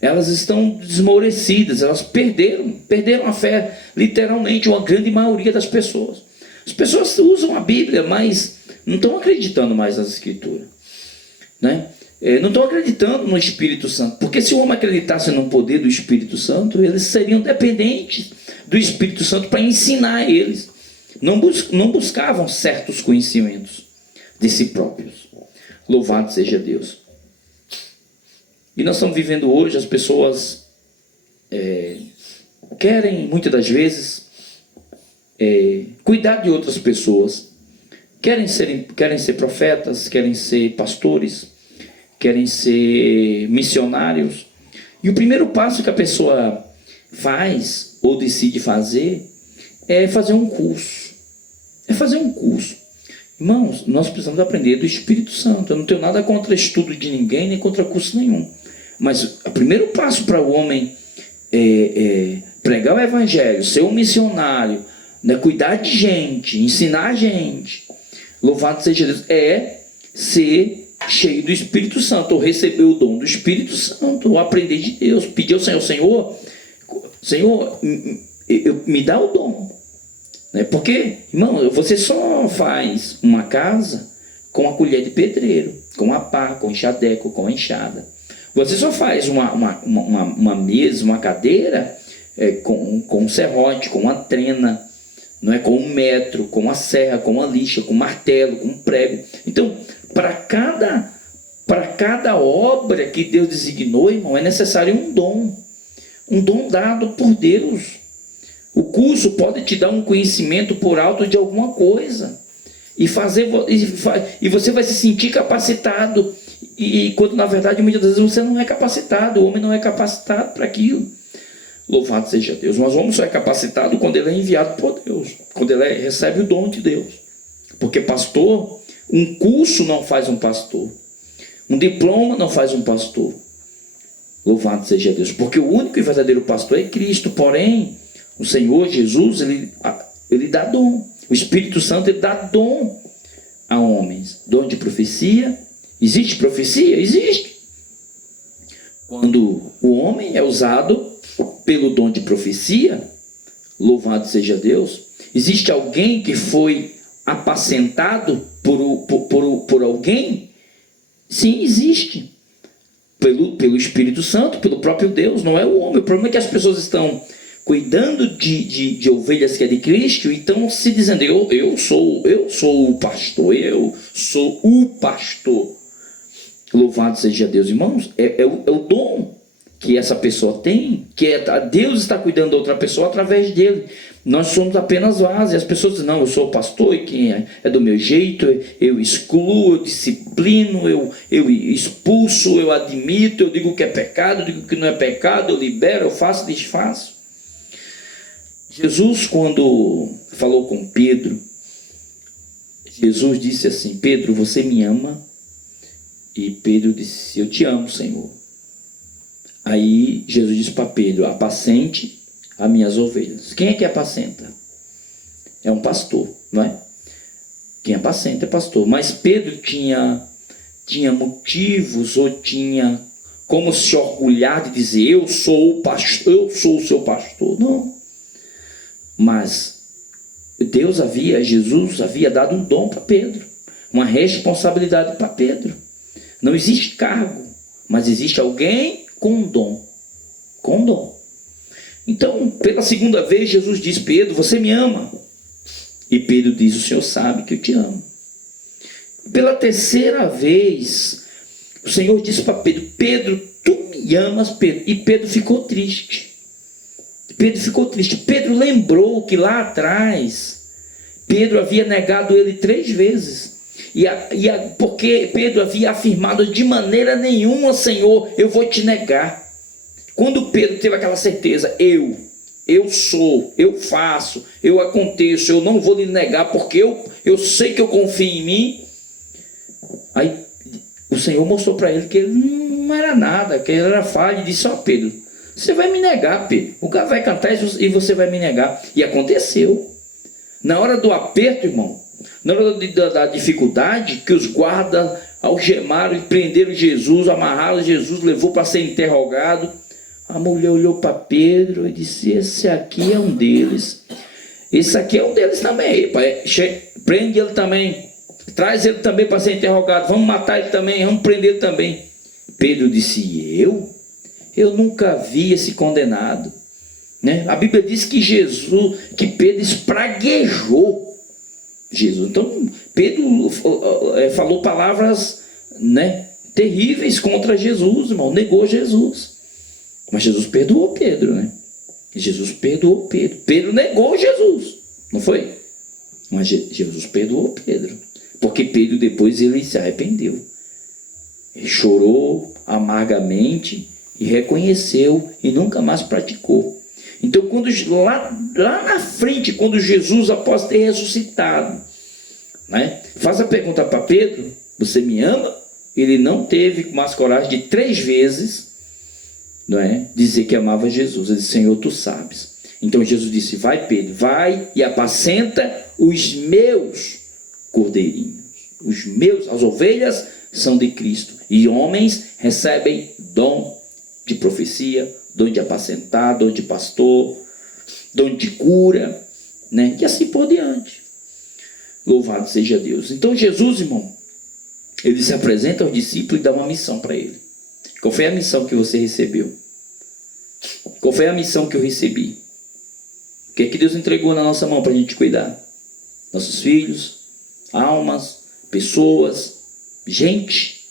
Elas estão desmorecidas, elas perderam a fé, literalmente, uma grande maioria das pessoas. As pessoas usam a Bíblia, mas não estão acreditando mais nas Escrituras, né? Não estão acreditando no Espírito Santo, porque se o homem acreditasse no poder do Espírito Santo, eles seriam dependentes do Espírito Santo para ensinar eles. Não buscavam certos conhecimentos de si próprios. Louvado seja Deus. E nós estamos vivendo hoje, as pessoas querem, muitas das vezes, cuidar de outras pessoas. Querem ser profetas, querem ser pastores, querem ser missionários. E o primeiro passo que a pessoa faz ou decide fazer é fazer um curso. Irmãos, nós precisamos aprender do Espírito Santo. Eu não tenho nada contra estudo de ninguém, nem contra curso nenhum. Mas o primeiro passo para o homem pregar o Evangelho, ser um missionário, né, cuidar de gente, ensinar a gente, louvado seja Deus, é ser cheio do Espírito Santo, ou receber o dom do Espírito Santo, ou aprender de Deus, pedir ao Senhor, me dá o dom. Né? Porque, irmão, você só faz uma casa com a colher de pedreiro, com a pá, com enxadeco, com a enxada. Você só faz uma mesa, uma cadeira com um serrote, com uma trena, não é? Com um metro, com uma serra, com uma lixa, com um martelo, com um prego. Então, para cada obra que Deus designou, irmão, é necessário um dom dado por Deus. O curso pode te dar um conhecimento por alto de alguma coisa e você vai se sentir capacitado, e quando na verdade muitas vezes você não é capacitado, o homem não é capacitado para aquilo. Louvado seja Deus. Mas o homem só é capacitado quando ele é enviado por Deus, quando ele recebe o dom de Deus. Porque pastor, um curso não faz um pastor, um diploma não faz um pastor. Louvado seja Deus. Porque o único e verdadeiro pastor é Cristo. Porém, o Senhor Jesus, ele dá dom. O Espírito Santo, ele dá dom a homens. Dom de profecia. Existe profecia? Existe. Quando o homem é usado pelo dom de profecia, louvado seja Deus, existe alguém que foi apacentado por alguém? Sim, existe. Pelo Espírito Santo, pelo próprio Deus, não é o homem. O problema é que as pessoas estão cuidando de ovelhas que é de Cristo, e estão se dizendo: eu sou o pastor, eu sou o pastor. Louvado seja Deus, irmãos. É o dom que essa pessoa tem, que Deus está cuidando da outra pessoa através dele. Nós somos apenas vasos. E as pessoas dizem: não, eu sou pastor, e quem é do meu jeito, eu excluo, eu disciplino, eu expulso, eu admito, eu digo que é pecado, eu digo que não é pecado, eu libero, eu faço, desfaço. Jesus, quando falou com Pedro, Jesus disse assim: Pedro, você me ama? E Pedro disse: eu te amo, Senhor. Aí Jesus disse para Pedro: apacente as minhas ovelhas. Quem é que apacenta? É um pastor, não é? Quem apacenta é pastor. Mas Pedro tinha motivos, ou tinha como se orgulhar de dizer: eu sou o pastor, eu sou o seu pastor. Não. Mas Jesus havia dado um dom para Pedro, uma responsabilidade para Pedro. Não existe cargo, mas existe alguém com um dom. Com um dom. Então, pela segunda vez, Jesus diz: Pedro, você me ama? E Pedro diz: o Senhor sabe que eu te amo. Pela terceira vez, o Senhor disse para Pedro: Pedro, tu me amas, Pedro? E Pedro ficou triste. Pedro lembrou que lá atrás Pedro havia negado ele 3 vezes. Porque Pedro havia afirmado: de maneira nenhuma, Senhor, eu vou te negar. Quando Pedro teve aquela certeza: eu eu sou, eu faço, eu aconteço, eu não vou lhe negar, porque eu sei que eu confio em mim. Aí o Senhor mostrou para ele que ele não era nada, que ele era falho, e disse: ó, Pedro, você vai me negar, Pedro. O cara vai cantar e você vai me negar. E aconteceu. Na hora do aperto, irmão, na hora da dificuldade, que os guardas algemaram e prenderam Jesus, amarraram Jesus, levou para ser interrogado. A mulher olhou para Pedro e disse: esse aqui é um deles. Esse aqui é um deles também. Prende ele também. Traz ele também para ser interrogado. Vamos matar ele também, vamos prender ele também. Pedro disse: eu nunca vi esse condenado, né? A Bíblia diz que Pedro espraguejou Jesus. Então Pedro falou palavras, né, terríveis contra Jesus, irmão, negou Jesus. Mas Jesus perdoou Pedro, né? Jesus perdoou Pedro. Pedro negou Jesus, não foi? Mas Jesus perdoou Pedro, porque Pedro depois ele se arrependeu. Ele chorou amargamente e reconheceu e nunca mais praticou. Então, quando lá na frente, quando Jesus, após ter ressuscitado, né, faz a pergunta para Pedro: você me ama? Ele não teve mais coragem de 3 vezes, não é, dizer que amava Jesus. Ele disse: Senhor, tu sabes. Então Jesus disse: vai, Pedro, vai e apacenta os meus cordeirinhos. As ovelhas são de Cristo, e homens recebem dom de profecia, dom de apacentar, dom de pastor, dom de cura, né? E assim por diante. Louvado seja Deus. Então Jesus, irmão, ele se apresenta aos discípulos e dá uma missão para ele. Qual foi a missão que você recebeu? Qual foi a missão que eu recebi? O que é que Deus entregou na nossa mão para a gente cuidar? Nossos filhos, almas, pessoas, gente.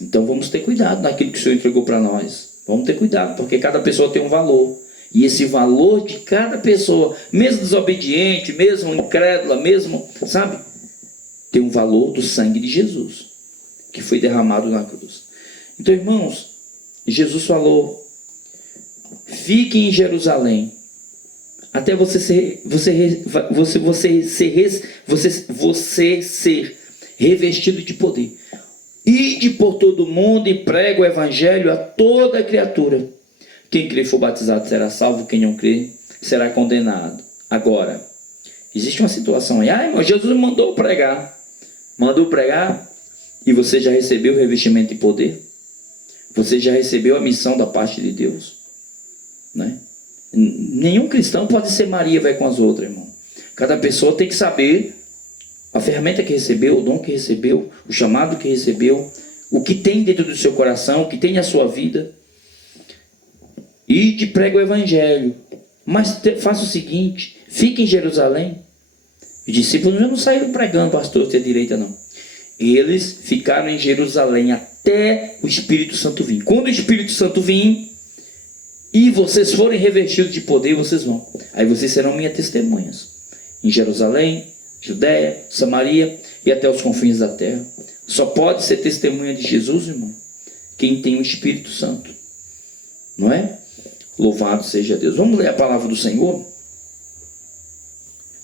Então vamos ter cuidado naquilo que o Senhor entregou para nós. Vamos ter cuidado, porque cada pessoa tem um valor. E esse valor de cada pessoa, mesmo desobediente, mesmo incrédula, mesmo, sabe, tem um valor do sangue de Jesus, que foi derramado na cruz. Então, irmãos, Jesus falou: fiquem em Jerusalém, até você ser revestido de poder. Ide por todo mundo e prega o evangelho a toda criatura. Quem crer e for batizado será salvo, quem não crer será condenado. Agora, existe uma situação aí: irmão, Jesus mandou pregar e você já recebeu o revestimento de poder? Você já recebeu a missão da parte de Deus, né? Nenhum cristão pode ser Maria vai com as outras, irmão. Cada pessoa tem que saber a ferramenta que recebeu, o dom que recebeu, o chamado que recebeu, o que tem dentro do seu coração, o que tem na sua vida. Ide, prega o evangelho. Mas faça o seguinte: fique em Jerusalém. Os discípulos não saíram pregando, pastor, à direita, não. Eles ficaram em Jerusalém até o Espírito Santo vir. Quando o Espírito Santo vir e vocês forem revestidos de poder, vocês vão. Aí vocês serão minhas testemunhas em Jerusalém, Judéia, Samaria e até os confins da terra. Só pode ser testemunha de Jesus, irmão, quem tem o Espírito Santo, não é? Louvado seja Deus. Vamos ler a palavra do Senhor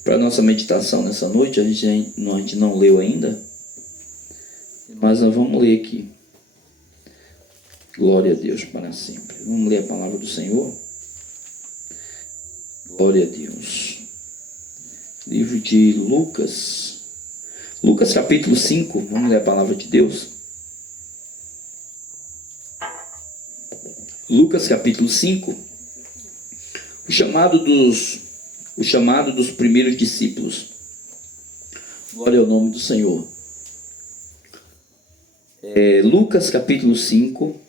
para a nossa meditação nessa noite. A gente não leu ainda, mas nós vamos ler aqui. Glória a Deus para sempre. Vamos ler a palavra do Senhor. Glória a Deus. Livro de Lucas. Lucas capítulo 5. Vamos ler a palavra de Deus. Lucas capítulo 5. O chamado dos primeiros discípulos. Glória ao nome do Senhor. Lucas capítulo 5.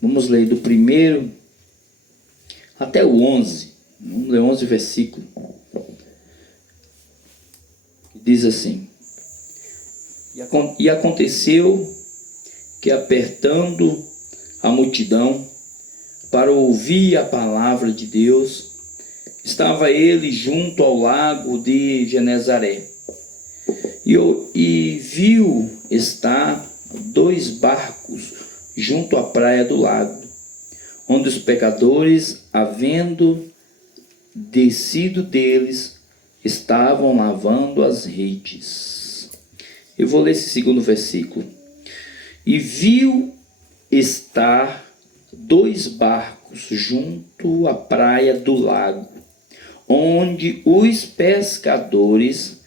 Vamos ler do 1 até o 11. Vamos ler 11 versículos. Diz assim: E aconteceu que, apertando a multidão para ouvir a palavra de Deus, estava ele junto ao lago de Genezaré. E viu estar 2 barcos junto à praia do lago, onde os pecadores, havendo descido deles, estavam lavando as redes. Eu vou ler esse segundo versículo. E viu estar 2 barcos junto à praia do lago, onde os pescadores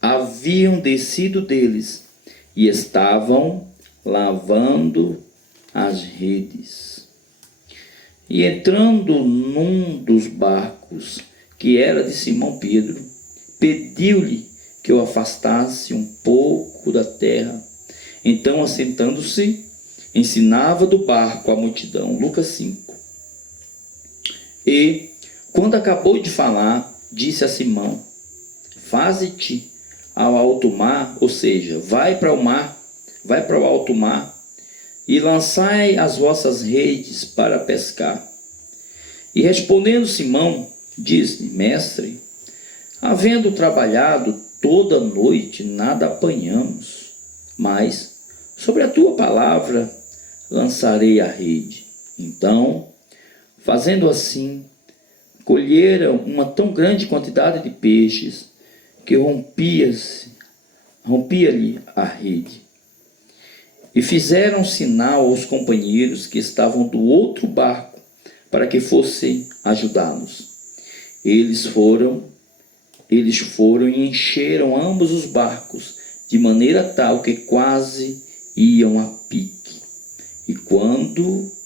haviam descido deles e estavam lavando as redes. E entrando num dos barcos, que era de Simão Pedro, pediu-lhe que o afastasse um pouco da terra. Então, assentando-se, ensinava do barco a multidão. Lucas 5. E, quando acabou de falar, disse a Simão: faze-te ao alto mar, ou seja, vai para o mar, vai para o alto mar, e lançai as vossas redes para pescar. E respondendo Simão, disse: mestre, havendo trabalhado toda a noite, nada apanhamos, mas sobre a tua palavra lançarei a rede. Então, fazendo assim, colheram uma tão grande quantidade de peixes que rompia-lhe a rede. E fizeram sinal aos companheiros que estavam do outro barco para que fossem ajudá-los. Eles foram e encheram ambos os barcos, de maneira tal que quase iam a pique.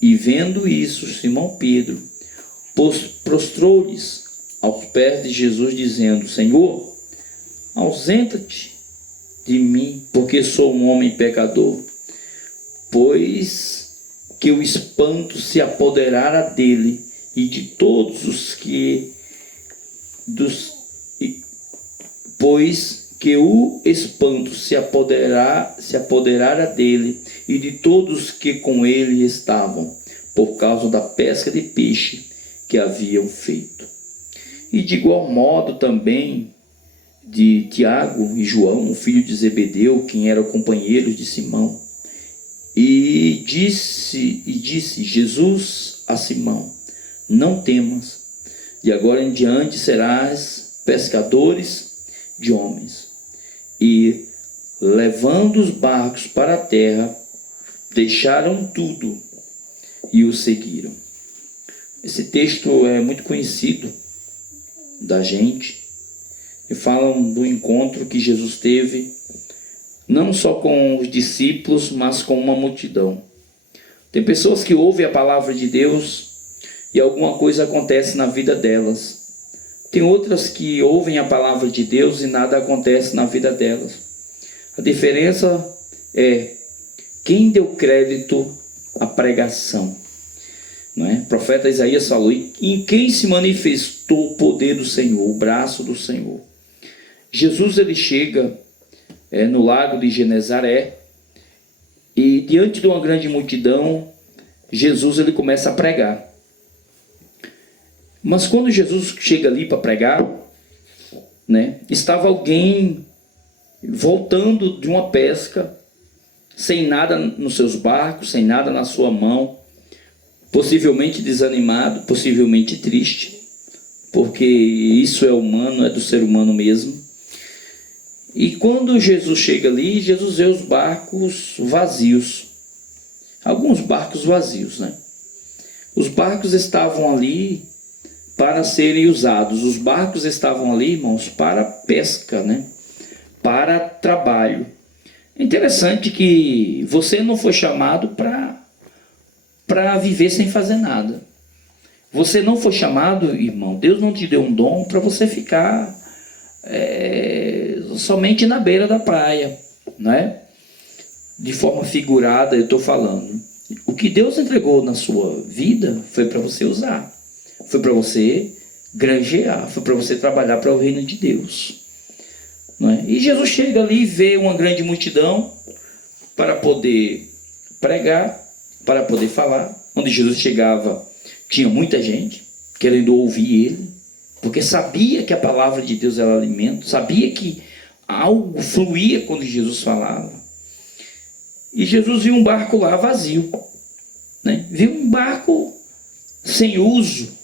E vendo isso, Simão Pedro prostrou-lhes aos pés de Jesus, dizendo: Senhor, ausenta-te de mim, porque sou um homem pecador. Pois que o espanto se apoderara dele e de todos os que o espanto se apoderara dele e de todos que com ele estavam, por causa da pesca de peixe que haviam feito. E de igual modo também de Tiago e João, o filho de Zebedeu, quem eram companheiros de Simão. E disse Jesus a Simão: não temas, de agora em diante serás pescadores de homens. E, levando os barcos para a terra, deixaram tudo e o seguiram. Esse texto é muito conhecido da gente e falam do encontro que Jesus teve não só com os discípulos, mas com uma multidão. Tem pessoas que ouvem a palavra de Deus e alguma coisa acontece na vida delas. Tem outras que ouvem a palavra de Deus e nada acontece na vida delas. A diferença é quem deu crédito à pregação. Não é? O profeta Isaías falou: em quem se manifestou o poder do Senhor, o braço do Senhor. Jesus, ele chega no lago de Genezaré e diante de uma grande multidão, Jesus, ele começa a pregar. Mas quando Jesus chega ali para pregar, estava alguém voltando de uma pesca, sem nada nos seus barcos, sem nada na sua mão, possivelmente desanimado, possivelmente triste, porque isso é humano, é do ser humano mesmo. E quando Jesus chega ali, Jesus vê os barcos vazios, alguns barcos vazios, Os barcos estavam ali para serem usados. Os barcos estavam ali, irmãos, para pesca, para trabalho. É interessante que você não foi chamado para viver sem fazer nada. Você não foi chamado, irmão, Deus não te deu um dom para você ficar somente na beira da praia, de forma figurada eu estou falando. O que Deus entregou na sua vida foi para você usar, foi para você granjear, foi para você trabalhar para o reino de Deus, E Jesus chega ali e vê uma grande multidão para poder pregar, para poder falar. Onde Jesus chegava, tinha muita gente querendo ouvir ele, porque sabia que a palavra de Deus era alimento, sabia que algo fluía quando Jesus falava. E Jesus viu um barco lá vazio, Viu um barco sem uso,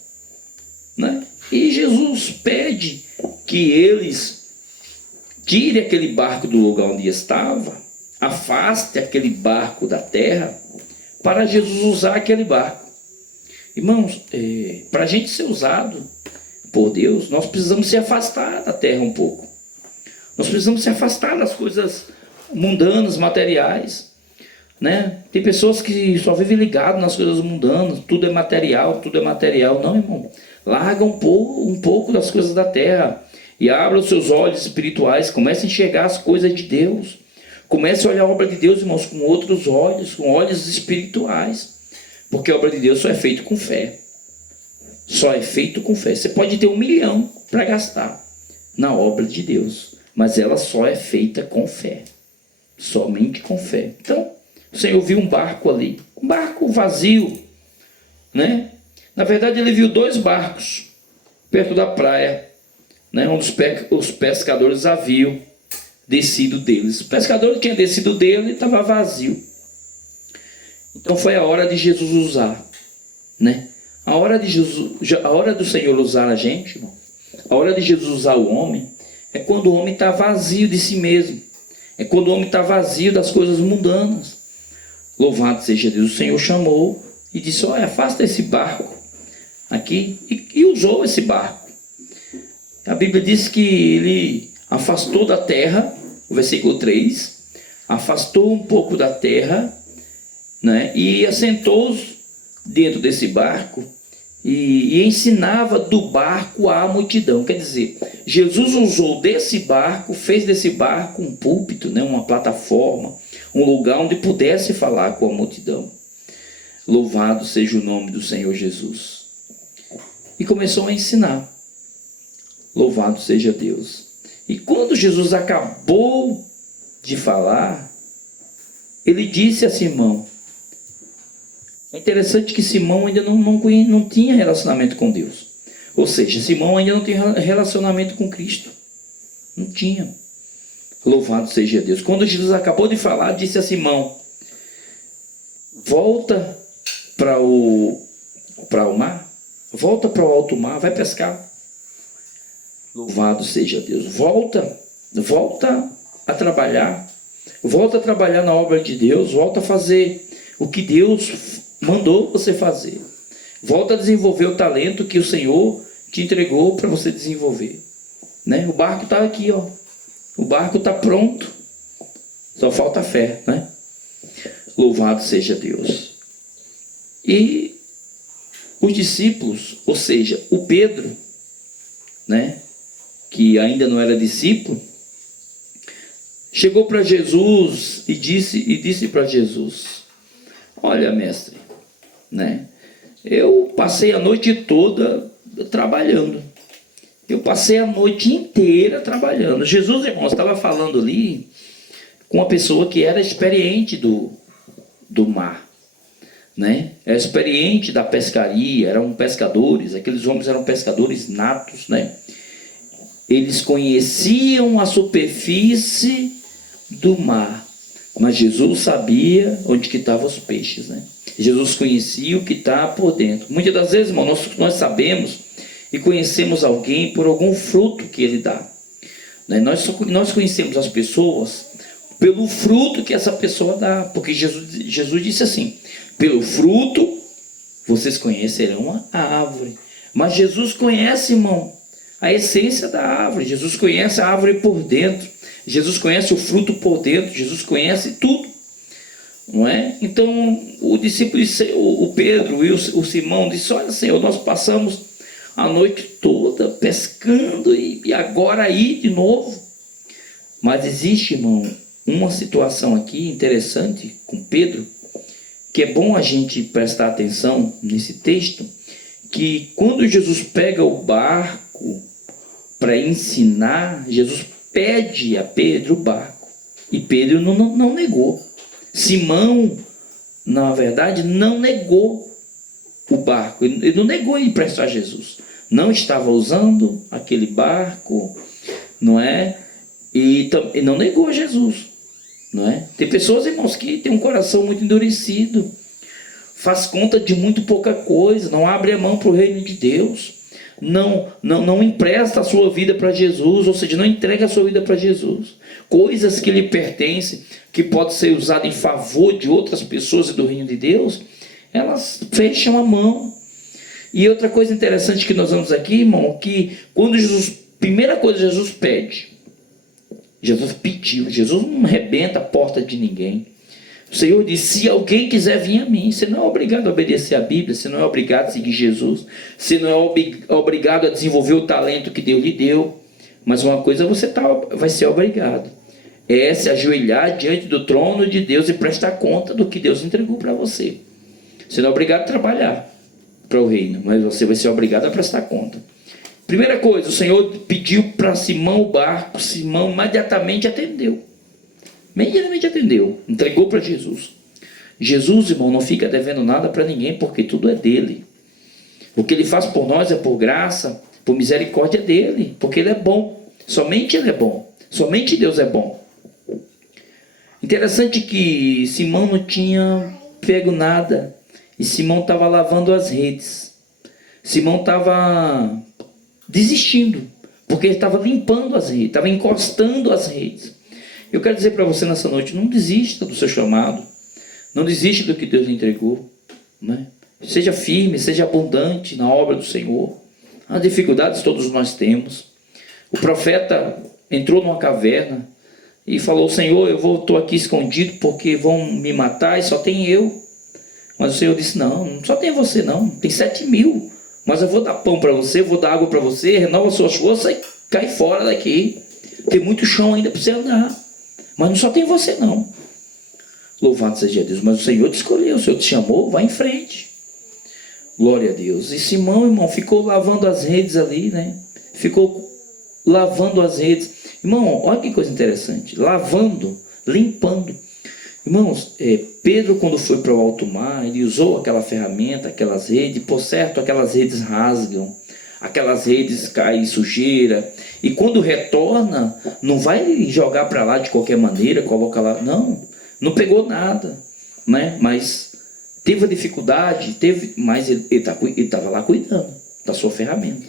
né? E Jesus pede que eles tirem aquele barco do lugar onde estava, afaste aquele barco da terra, para Jesus usar aquele barco. Irmãos, para a gente ser usado por Deus, nós precisamos se afastar da terra um pouco. Nós precisamos se afastar das coisas mundanas, materiais, né? Tem pessoas que só vivem ligadas nas coisas mundanas, tudo é material, tudo é material. Não, irmão. Larga um pouco das coisas da terra e abra os seus olhos espirituais, comece a enxergar as coisas de Deus. Comece a olhar a obra de Deus, irmãos, com outros olhos, com olhos espirituais. Porque a obra de Deus só é feita com fé. Só é feito com fé. Você pode ter 1 milhão para gastar na obra de Deus, mas ela só é feita com fé. Somente com fé. Então, o Senhor viu um barco ali, um barco vazio, né? Na verdade, ele viu 2 barcos perto da praia, né? Onde os pescadores haviam descido deles. O pescador tinha descido dele e estava vazio. Então foi a hora de Jesus usar, né? A hora do Senhor usar a gente, irmão, a hora de Jesus usar o homem, é quando o homem está vazio de si mesmo. É quando o homem está vazio das coisas mundanas. Louvado seja Deus. O Senhor chamou e disse: olha, afasta esse barco aqui. E usou esse barco. A Bíblia diz que ele afastou da terra, o versículo 3, afastou um pouco da terra, né, e assentou-os dentro desse barco e ensinava do barco à multidão. Quer dizer, Jesus usou desse barco, fez desse barco um púlpito, né, uma plataforma, um lugar onde pudesse falar com a multidão. Louvado seja o nome do Senhor Jesus. E começou a ensinar. Louvado seja Deus. E quando Jesus acabou de falar, ele disse a Simão. É interessante que Simão ainda não tinha relacionamento com Deus. Ou seja, Simão ainda não tinha relacionamento com Cristo. Não tinha. Louvado seja Deus. Quando Jesus acabou de falar, disse a Simão: volta para o mar, volta para o alto mar, vai pescar. Louvado seja Deus. Volta a trabalhar. Volta a trabalhar na obra de Deus. Volta a fazer o que Deus mandou você fazer. Volta a desenvolver o talento que o Senhor te entregou para você desenvolver, né? O barco está aqui, ó. O barco está pronto. Só falta fé, né? Louvado seja Deus. E os discípulos, ou seja, o Pedro, né, que ainda não era discípulo, chegou para Jesus e disse para Jesus: olha, mestre, né, eu passei a noite toda trabalhando. Eu passei a noite inteira trabalhando. Jesus, irmãos, estava falando ali com uma pessoa que era experiente do mar, né? Era experiente da pescaria, eram pescadores, aqueles homens eram pescadores natos, né? Eles conheciam a superfície do mar, mas Jesus sabia onde que estavam os peixes, né? Jesus conhecia o que está por dentro. Muitas das vezes, irmão, nós sabemos e conhecemos alguém por algum fruto que ele dá, né? Nós conhecemos as pessoas pelo fruto que essa pessoa dá, porque Jesus disse assim: pelo fruto vocês conhecerão a árvore. Mas Jesus conhece, irmão, a essência da árvore. Jesus conhece a árvore por dentro. Jesus conhece o fruto por dentro. Jesus conhece tudo, não é? Então o discípulo, o Pedro e o Simão disse: olha, Senhor, nós passamos a noite toda pescando e agora aí de novo. Mas existe, irmão, uma situação aqui interessante com Pedro, que é bom a gente prestar atenção nesse texto, que quando Jesus pega o barco para ensinar, Jesus pede a Pedro o barco, e Pedro não negou. Simão, na verdade, não negou o barco, ele não negou em emprestar a Jesus, não estava usando aquele barco, não é? E não negou Jesus, não é? Tem pessoas, irmãos, que têm um coração muito endurecido, faz conta de muito pouca coisa, não abre a mão para o reino de Deus, não empresta a sua vida para Jesus, ou seja, não entrega a sua vida para Jesus. Coisas que lhe pertencem, que podem ser usadas em favor de outras pessoas e do reino de Deus, elas fecham a mão. E outra coisa interessante que nós vemos aqui, irmão, que quando primeira coisa Jesus pede, Jesus pediu, Jesus não arrebenta a porta de ninguém. O Senhor disse: se alguém quiser vir a mim, você não é obrigado a obedecer a Bíblia, você não é obrigado a seguir Jesus, você não é obrigado a desenvolver o talento que Deus lhe deu, mas uma coisa você vai ser obrigado, é se ajoelhar diante do trono de Deus e prestar conta do que Deus entregou para você. Você não é obrigado a trabalhar para o reino, mas você vai ser obrigado a prestar conta. Primeira coisa, o Senhor pediu para Simão o barco, Simão imediatamente atendeu. Imediatamente atendeu, entregou para Jesus. Jesus, irmão, não fica devendo nada para ninguém, porque tudo é dele. O que ele faz por nós é por graça, por misericórdia dele, porque ele é bom. Somente ele é bom. Somente Deus é bom. Interessante que Simão não tinha pego nada, e Simão estava lavando as redes. Simão estava desistindo, porque ele estava limpando as redes, estava encostando as redes. Eu quero dizer para você nessa noite: não desista do seu chamado, não desista do que Deus lhe entregou, né? Seja firme, seja abundante na obra do Senhor. As dificuldades todos nós temos. O profeta entrou numa caverna e falou: Senhor, eu estou aqui escondido porque vão me matar e só tem eu. Mas o Senhor disse: não só tem você não, tem 7.000, mas eu vou dar pão para você, vou dar água para você, renova suas forças e cai fora daqui, tem muito chão ainda para você andar, mas não só tem você não. Louvado seja Deus. Mas o Senhor te escolheu, o Senhor te chamou, vai em frente. Glória a Deus. E Simão, irmão, ficou lavando as redes ali, né? Ficou lavando as redes. Irmão, olha que coisa interessante. Lavando, limpando. Irmãos, Pedro, quando foi para o alto mar, ele usou aquela ferramenta, aquelas redes. Por certo, aquelas redes rasgam, aquelas redes caem sujeira. E quando retorna, não vai jogar para lá de qualquer maneira, coloca lá. Não pegou nada, né? Mas teve a dificuldade, mas ele estava lá cuidando da sua ferramenta,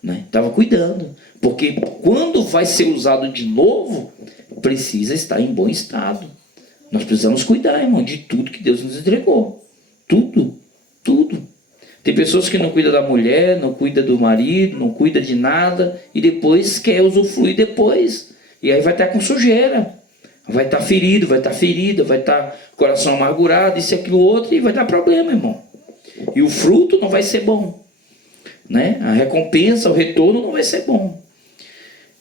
né? Estava cuidando, porque quando vai ser usado de novo, precisa estar em bom estado. Nós precisamos cuidar, irmão, de tudo que Deus nos entregou. Tudo. Tem pessoas que não cuidam da mulher, não cuidam do marido, não cuidam de nada, e depois quer usufruir depois. E aí vai estar com sujeira. Vai estar ferido, vai estar ferida, vai estar coração amargurado, isso e aquilo outro, e vai dar problema, irmão. E o fruto não vai ser bom, né? A recompensa, o retorno não vai ser bom.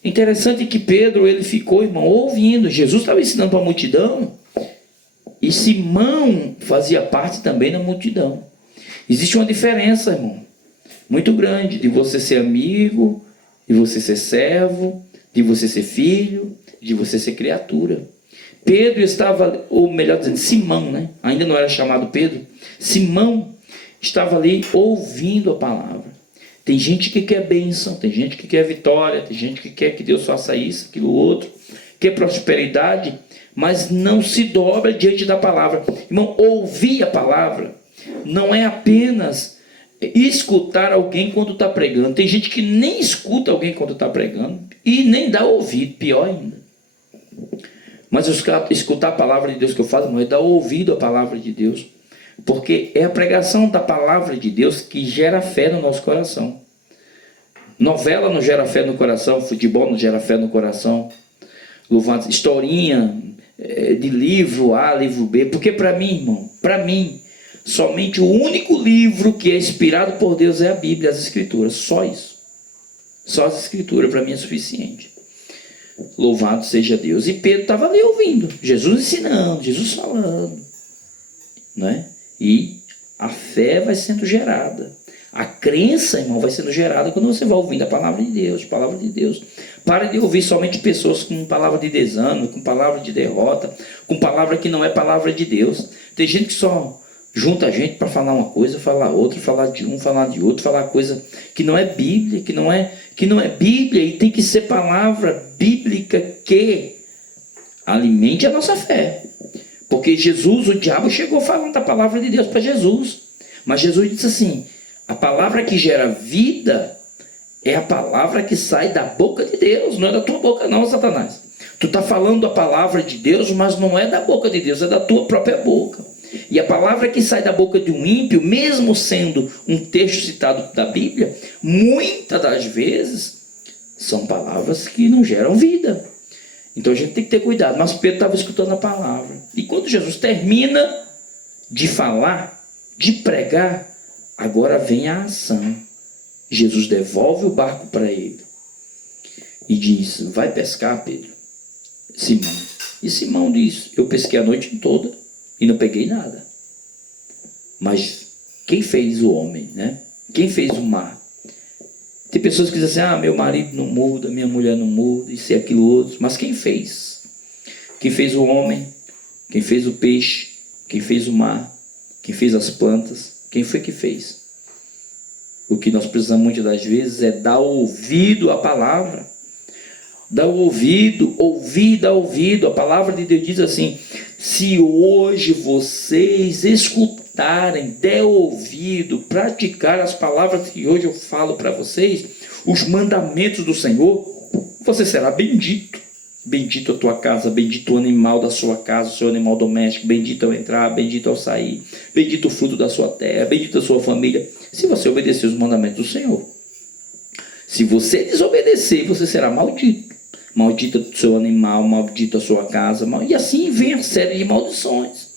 Interessante que Pedro, ele ficou, irmão, ouvindo. Jesus estava ensinando para a multidão, e Simão fazia parte também da multidão. Existe uma diferença, irmão, muito grande, de você ser amigo, de você ser servo, de você ser filho, de você ser criatura. Pedro estava, ou melhor dizendo, Simão, né? Ainda não era chamado Pedro. Simão estava ali ouvindo a palavra. Tem gente que quer bênção, tem gente que quer vitória, tem gente que quer que Deus faça isso, aquilo outro, quer prosperidade, mas não se dobra diante da palavra. Irmão, ouvir a palavra não é apenas escutar alguém quando está pregando. Tem gente que nem escuta alguém quando está pregando e nem dá ouvido, pior ainda. Mas escutar a palavra de Deus que eu falo, irmão, é dar ouvido à palavra de Deus, porque é a pregação da palavra de Deus que gera fé no nosso coração. Novela não gera fé no coração, futebol não gera fé no coração, louvado, historinha de livro A, livro B, porque para mim, irmão, para mim, somente o único livro que é inspirado por Deus é a Bíblia, as Escrituras, só isso. Só as Escrituras para mim é suficiente. Louvado seja Deus. E Pedro estava ali ouvindo, Jesus ensinando, Jesus falando, né? E a fé vai sendo gerada. A crença, irmão, vai sendo gerada quando você vai ouvindo a palavra de Deus, palavra de Deus. Pare de ouvir somente pessoas com palavra de desânimo, com palavra de derrota, com palavra que não é palavra de Deus. Tem gente que só junta a gente para falar uma coisa, falar outra, falar de um, falar de outro, falar coisa que não é Bíblia, que não é Bíblia, e tem que ser palavra bíblica que alimente a nossa fé. Porque Jesus, o diabo, chegou falando da palavra de Deus para Jesus. Mas Jesus disse assim: a palavra que gera vida é a palavra que sai da boca de Deus, não é da tua boca não, Satanás. Tu está falando a palavra de Deus, mas não é da boca de Deus, é da tua própria boca. E a palavra que sai da boca de um ímpio, mesmo sendo um texto citado da Bíblia, muitas das vezes são palavras que não geram vida. Então a gente tem que ter cuidado. Mas Pedro estava escutando a palavra. E quando Jesus termina de falar, de pregar, agora vem a ação. Jesus devolve o barco para ele e diz: vai pescar, Pedro? Simão. E Simão diz: eu pesquei a noite toda e não peguei nada. Mas quem fez o homem, né? Quem fez o mar? Tem pessoas que dizem assim: meu marido não muda, minha mulher não muda, isso e aquilo outro. Mas quem fez? Quem fez o homem? Quem fez o peixe? Quem fez o mar? Quem fez as plantas? Quem foi que fez? O que nós precisamos muitas das vezes é dar ouvido à palavra. Dar ouvido, ouvir, dar ouvido. A palavra de Deus diz assim: se hoje vocês escutarem, der ouvido, praticar as palavras que hoje eu falo para vocês, os mandamentos do Senhor, você será bendito. Bendito a tua casa, bendito o animal da sua casa, o seu animal doméstico, bendito ao entrar, bendito ao sair, bendito o fruto da sua terra, bendito a sua família, se você obedecer os mandamentos do Senhor. Se você desobedecer, você será maldito. Maldito o seu animal, maldito a sua casa, e assim vem a série de maldições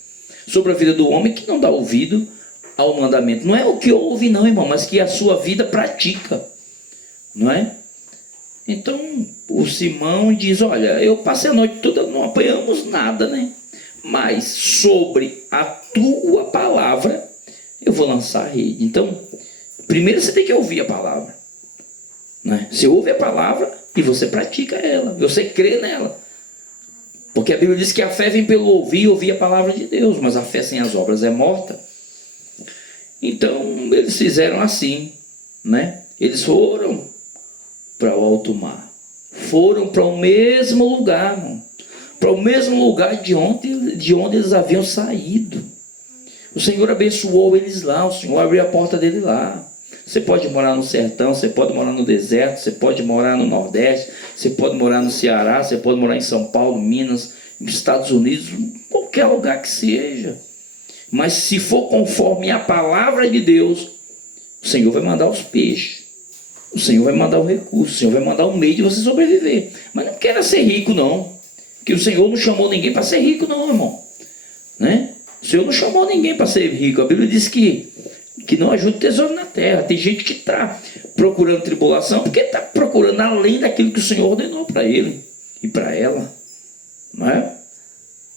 sobre a vida do homem que não dá ouvido ao mandamento. Não é o que ouve não, irmão, mas que a sua vida pratica, não é? Então o Simão diz: olha, eu passei a noite toda, não apanhamos nada, né? Mas sobre a tua palavra eu vou lançar a rede. Então, primeiro você tem que ouvir a palavra, né? Você ouve a palavra e você pratica ela, você crê nela. Porque a Bíblia diz que a fé vem pelo ouvir e ouvir a palavra de Deus, mas a fé sem as obras é morta. Então eles fizeram assim, né? Eles foram para o alto mar, foram para o mesmo lugar, irmão, para o mesmo lugar de onde eles haviam saído. O Senhor abençoou eles lá, o Senhor abriu a porta dele lá. Você pode morar no sertão, você pode morar no deserto, você pode morar no Nordeste, você pode morar no Ceará, você pode morar em São Paulo, Minas, nos Estados Unidos, qualquer lugar que seja. Mas se for conforme a palavra de Deus, o Senhor vai mandar os peixes, o Senhor vai mandar o recurso, o Senhor vai mandar um meio de você sobreviver. Mas não queira ser rico não, porque o Senhor não chamou ninguém para ser rico não, irmão, né? O Senhor não chamou ninguém para ser rico. A Bíblia diz que não ajuda o tesouro na terra. Tem gente que está procurando tribulação porque está procurando além daquilo que o Senhor ordenou para ele e para ela, não é?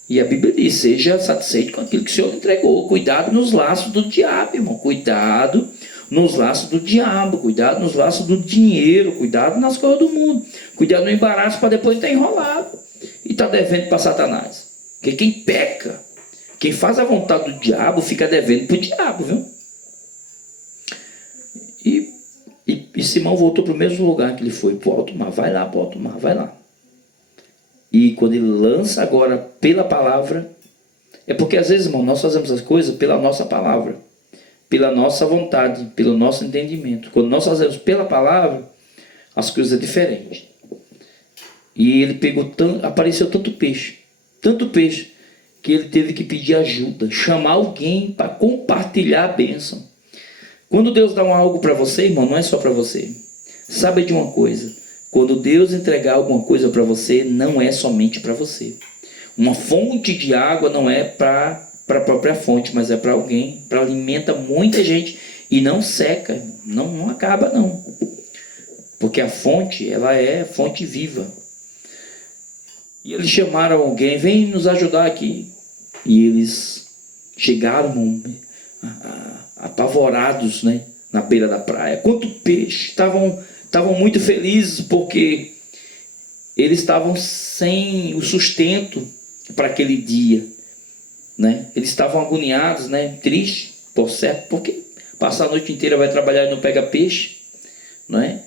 E a Bíblia diz: seja satisfeito com aquilo que o Senhor entregou. Cuidado nos laços do diabo, irmão. Cuidado nos laços do diabo. Cuidado nos laços do dinheiro. Cuidado nas coisas do mundo. Cuidado no embaraço para depois estar enrolado e estar devendo para Satanás. Porque quem peca, quem faz a vontade do diabo, fica devendo para o diabo, viu? E Simão voltou para o mesmo lugar que ele foi, para o alto mar. Vai lá para o alto mar, vai lá. E quando ele lança agora pela palavra, é porque às vezes, irmão, nós fazemos as coisas pela nossa palavra, pela nossa vontade, pelo nosso entendimento. Quando nós fazemos pela palavra, as coisas é diferente. E ele apareceu tanto peixe, que ele teve que pedir ajuda, chamar alguém para compartilhar a bênção. Quando Deus dá algo para você, irmão, não é só para você. Saiba de uma coisa: quando Deus entregar alguma coisa para você, não é somente para você. Uma fonte de água não é para a própria fonte, mas é para alguém, para alimenta muita gente e não seca, não acaba não. Porque a fonte, ela é fonte viva. E eles chamaram alguém: vem nos ajudar aqui. E eles chegaram apavorados, né, na beira da praia. Quanto peixe! Estavam muito felizes porque eles estavam sem o sustento para aquele dia, né? Eles estavam agoniados, né, tristes, por certo, porque passar a noite inteira vai trabalhar e não pega peixe, não é?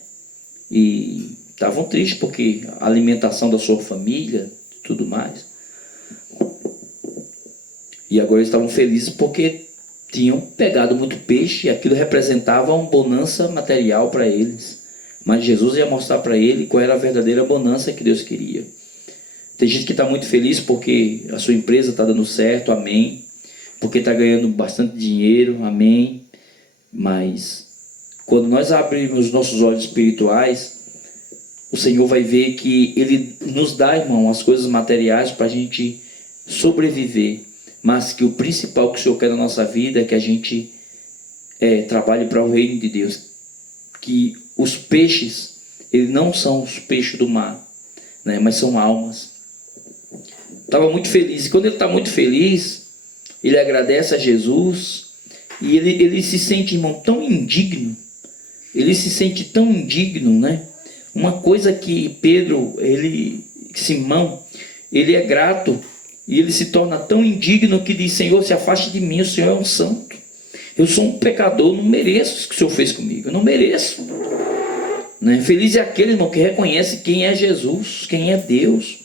E estavam tristes porque a alimentação da sua família, tudo mais. E agora eles estavam felizes porque tinham pegado muito peixe e aquilo representava uma bonança material para eles. Mas Jesus ia mostrar para ele qual era a verdadeira bonança que Deus queria. Tem gente que está muito feliz porque a sua empresa está dando certo, amém. Porque está ganhando bastante dinheiro, amém. Mas quando nós abrimos os nossos olhos espirituais, o Senhor vai ver que Ele nos dá, irmão, as coisas materiais para a gente sobreviver. Mas que o principal que o Senhor quer na nossa vida é que a gente trabalhe para o reino de Deus. Que os peixes, eles não são os peixes do mar, né, mas são almas. Estava muito feliz. E quando ele está muito feliz, ele agradece a Jesus. E ele se sente, irmão, tão indigno. Ele se sente tão indigno, né? Uma coisa que Pedro, Simão, ele é grato. E ele se torna tão indigno que diz: Senhor, se afaste de mim, o Senhor é um santo. Eu sou um pecador, não mereço o que o Senhor fez comigo. Eu não mereço. Né? Feliz é aquele, irmão, que reconhece quem é Jesus, quem é Deus.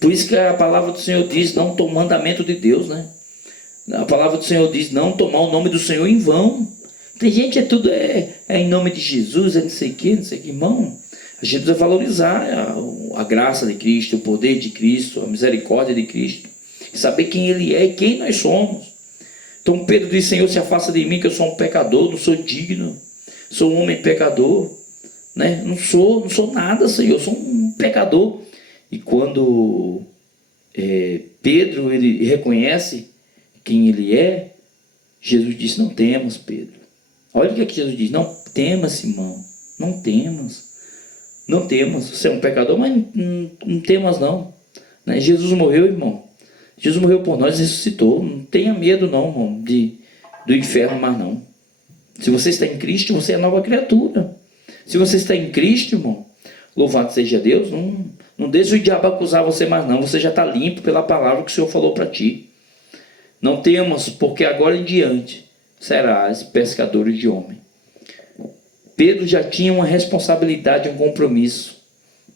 Por isso que a palavra do Senhor diz: não tomar o mandamento de Deus, né? A palavra do Senhor diz: não tomar o nome do Senhor em vão. Tem gente, tudo é em nome de Jesus, não sei o que, irmão. A gente precisa valorizar a graça de Cristo, o poder de Cristo, a misericórdia de Cristo. E saber quem Ele é e quem nós somos. Então Pedro diz: Senhor, se afasta de mim, que eu sou um pecador, não sou digno. Sou um homem pecador. Né? Não sou nada, Senhor, eu sou um pecador. E quando Pedro ele reconhece quem ele é, Jesus diz: não temas, Pedro. Olha o que Jesus diz: não temas, Simão, não temas. Não temas, você é um pecador, mas não temas não. Né? Jesus morreu, irmão. Jesus morreu por nós e ressuscitou. Não tenha medo não, irmão, do inferno mais não. Se você está em Cristo, você é nova criatura. Se você está em Cristo, irmão, louvado seja Deus, não deixe o diabo acusar você mais não. Você já está limpo pela palavra que o Senhor falou para ti. Não temas, porque agora em diante serás pescador de homem. Pedro já tinha uma responsabilidade, um compromisso,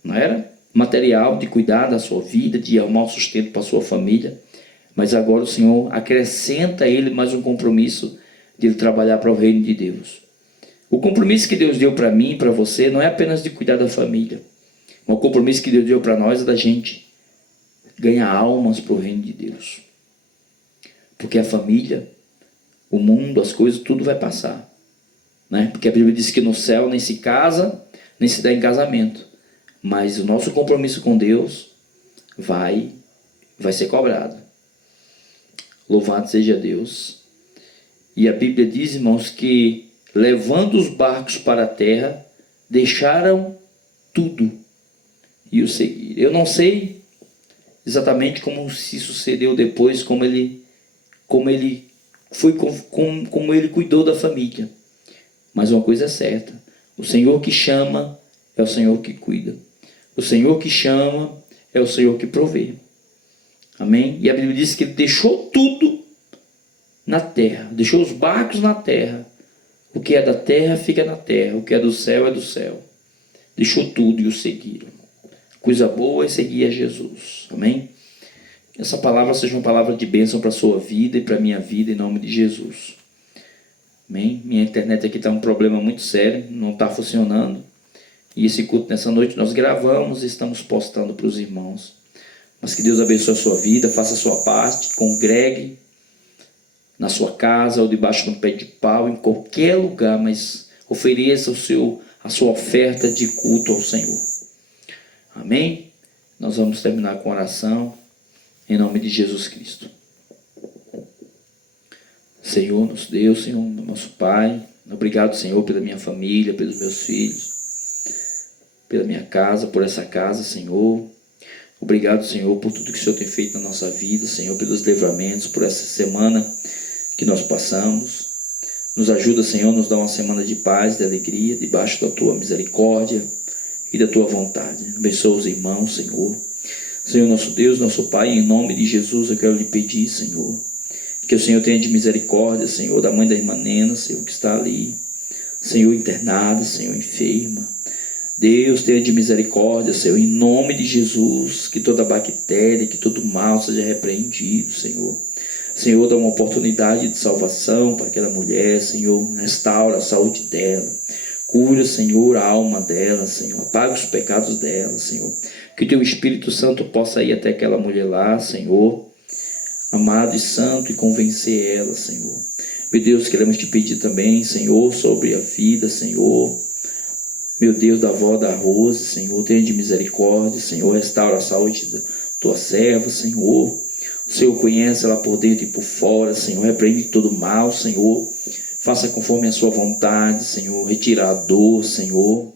não era? Material, de cuidar da sua vida, de arrumar o sustento para a sua família. Mas agora o Senhor acrescenta a ele mais um compromisso de ele trabalhar para o reino de Deus. O compromisso que Deus deu para mim e para você não é apenas de cuidar da família. O compromisso que Deus deu para nós é da gente ganhar almas para o reino de Deus. Porque a família, o mundo, as coisas, tudo vai passar. Né? Porque a Bíblia diz que no céu nem se casa, nem se dá em casamento. Mas o nosso compromisso com Deus vai ser cobrado. Louvado seja Deus. E a Bíblia diz, irmãos, que levando os barcos para a terra, deixaram tudo e o seguiram. Eu não sei exatamente como se sucedeu depois, como ele cuidou da família. Mas uma coisa é certa: o Senhor que chama é o Senhor que cuida. O Senhor que chama é o Senhor que provê. Amém? E a Bíblia diz que ele deixou tudo na terra, deixou os barcos na terra. O que é da terra fica na terra, o que é do céu é do céu. Deixou tudo e o seguiram. Coisa boa é seguir a Jesus. Amém? Essa palavra seja uma palavra de bênção para a sua vida e para a minha vida, em nome de Jesus. Amém? Minha internet aqui está um problema muito sério, não está funcionando. E esse culto nessa noite nós gravamos e estamos postando para os irmãos. Mas que Deus abençoe a sua vida, faça a sua parte, congregue na sua casa ou debaixo de um pé de pau, em qualquer lugar, mas ofereça a sua oferta de culto ao Senhor. Amém? Nós vamos terminar com oração em nome de Jesus Cristo. Senhor, nosso Deus, Senhor, nosso Pai, obrigado, Senhor, pela minha família, pelos meus filhos, pela minha casa, por essa casa, Senhor. Obrigado, Senhor, por tudo que o Senhor tem feito na nossa vida, Senhor, pelos livramentos, por essa semana que nós passamos. Nos ajuda, Senhor, nos dá uma semana de paz, de alegria, debaixo da Tua misericórdia e da Tua vontade. Abençoa os irmãos, Senhor. Senhor, nosso Deus, nosso Pai, em nome de Jesus, eu quero lhe pedir, Senhor, que o Senhor tenha de misericórdia, Senhor, da mãe da irmã Nena, Senhor, que está ali, Senhor, internada, Senhor, enferma. Deus, tenha de misericórdia, Senhor, em nome de Jesus, que toda bactéria, que todo mal seja repreendido, Senhor. Senhor, dá uma oportunidade de salvação para aquela mulher, Senhor, restaura a saúde dela. Cura, Senhor, a alma dela, Senhor. Apaga os pecados dela, Senhor. Que o Teu Espírito Santo possa ir até aquela mulher lá, Senhor, amado e santo, e convencer ela, Senhor. Meu Deus, queremos te pedir também, Senhor, sobre a vida, Senhor. Meu Deus, da avó da Rose, Senhor, tenha de misericórdia, Senhor. Restaura a saúde da Tua serva, Senhor. O Senhor conhece ela por dentro e por fora, Senhor. Repreende todo mal, Senhor. Faça conforme a Sua vontade, Senhor. Retira a dor, Senhor.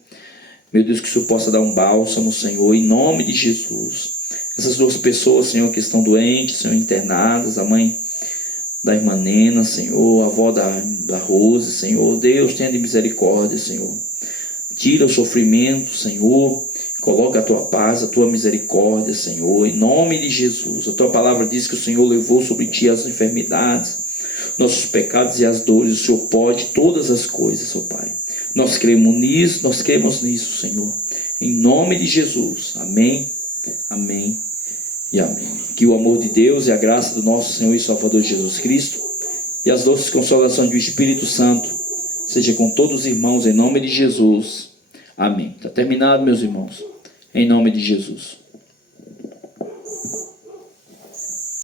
Meu Deus, que o Senhor possa dar um bálsamo, Senhor, em nome de Jesus. Essas duas pessoas, Senhor, que estão doentes, Senhor, internadas, a mãe da irmã Nena, Senhor, a avó da Rose, Senhor. Deus, tenha de misericórdia, Senhor. Tira o sofrimento, Senhor. Coloca a Tua paz, a Tua misericórdia, Senhor, em nome de Jesus. A Tua palavra diz que o Senhor levou sobre Ti as enfermidades, nossos pecados e as dores. O Senhor pode todas as coisas, ó Pai. Nós cremos nisso, Senhor. Em nome de Jesus. Amém, amém e amém. Que o amor de Deus e a graça do nosso Senhor e Salvador Jesus Cristo e as doces consolações do Espírito Santo seja com todos os irmãos, em nome de Jesus. Amém. Está terminado, meus irmãos. Em nome de Jesus.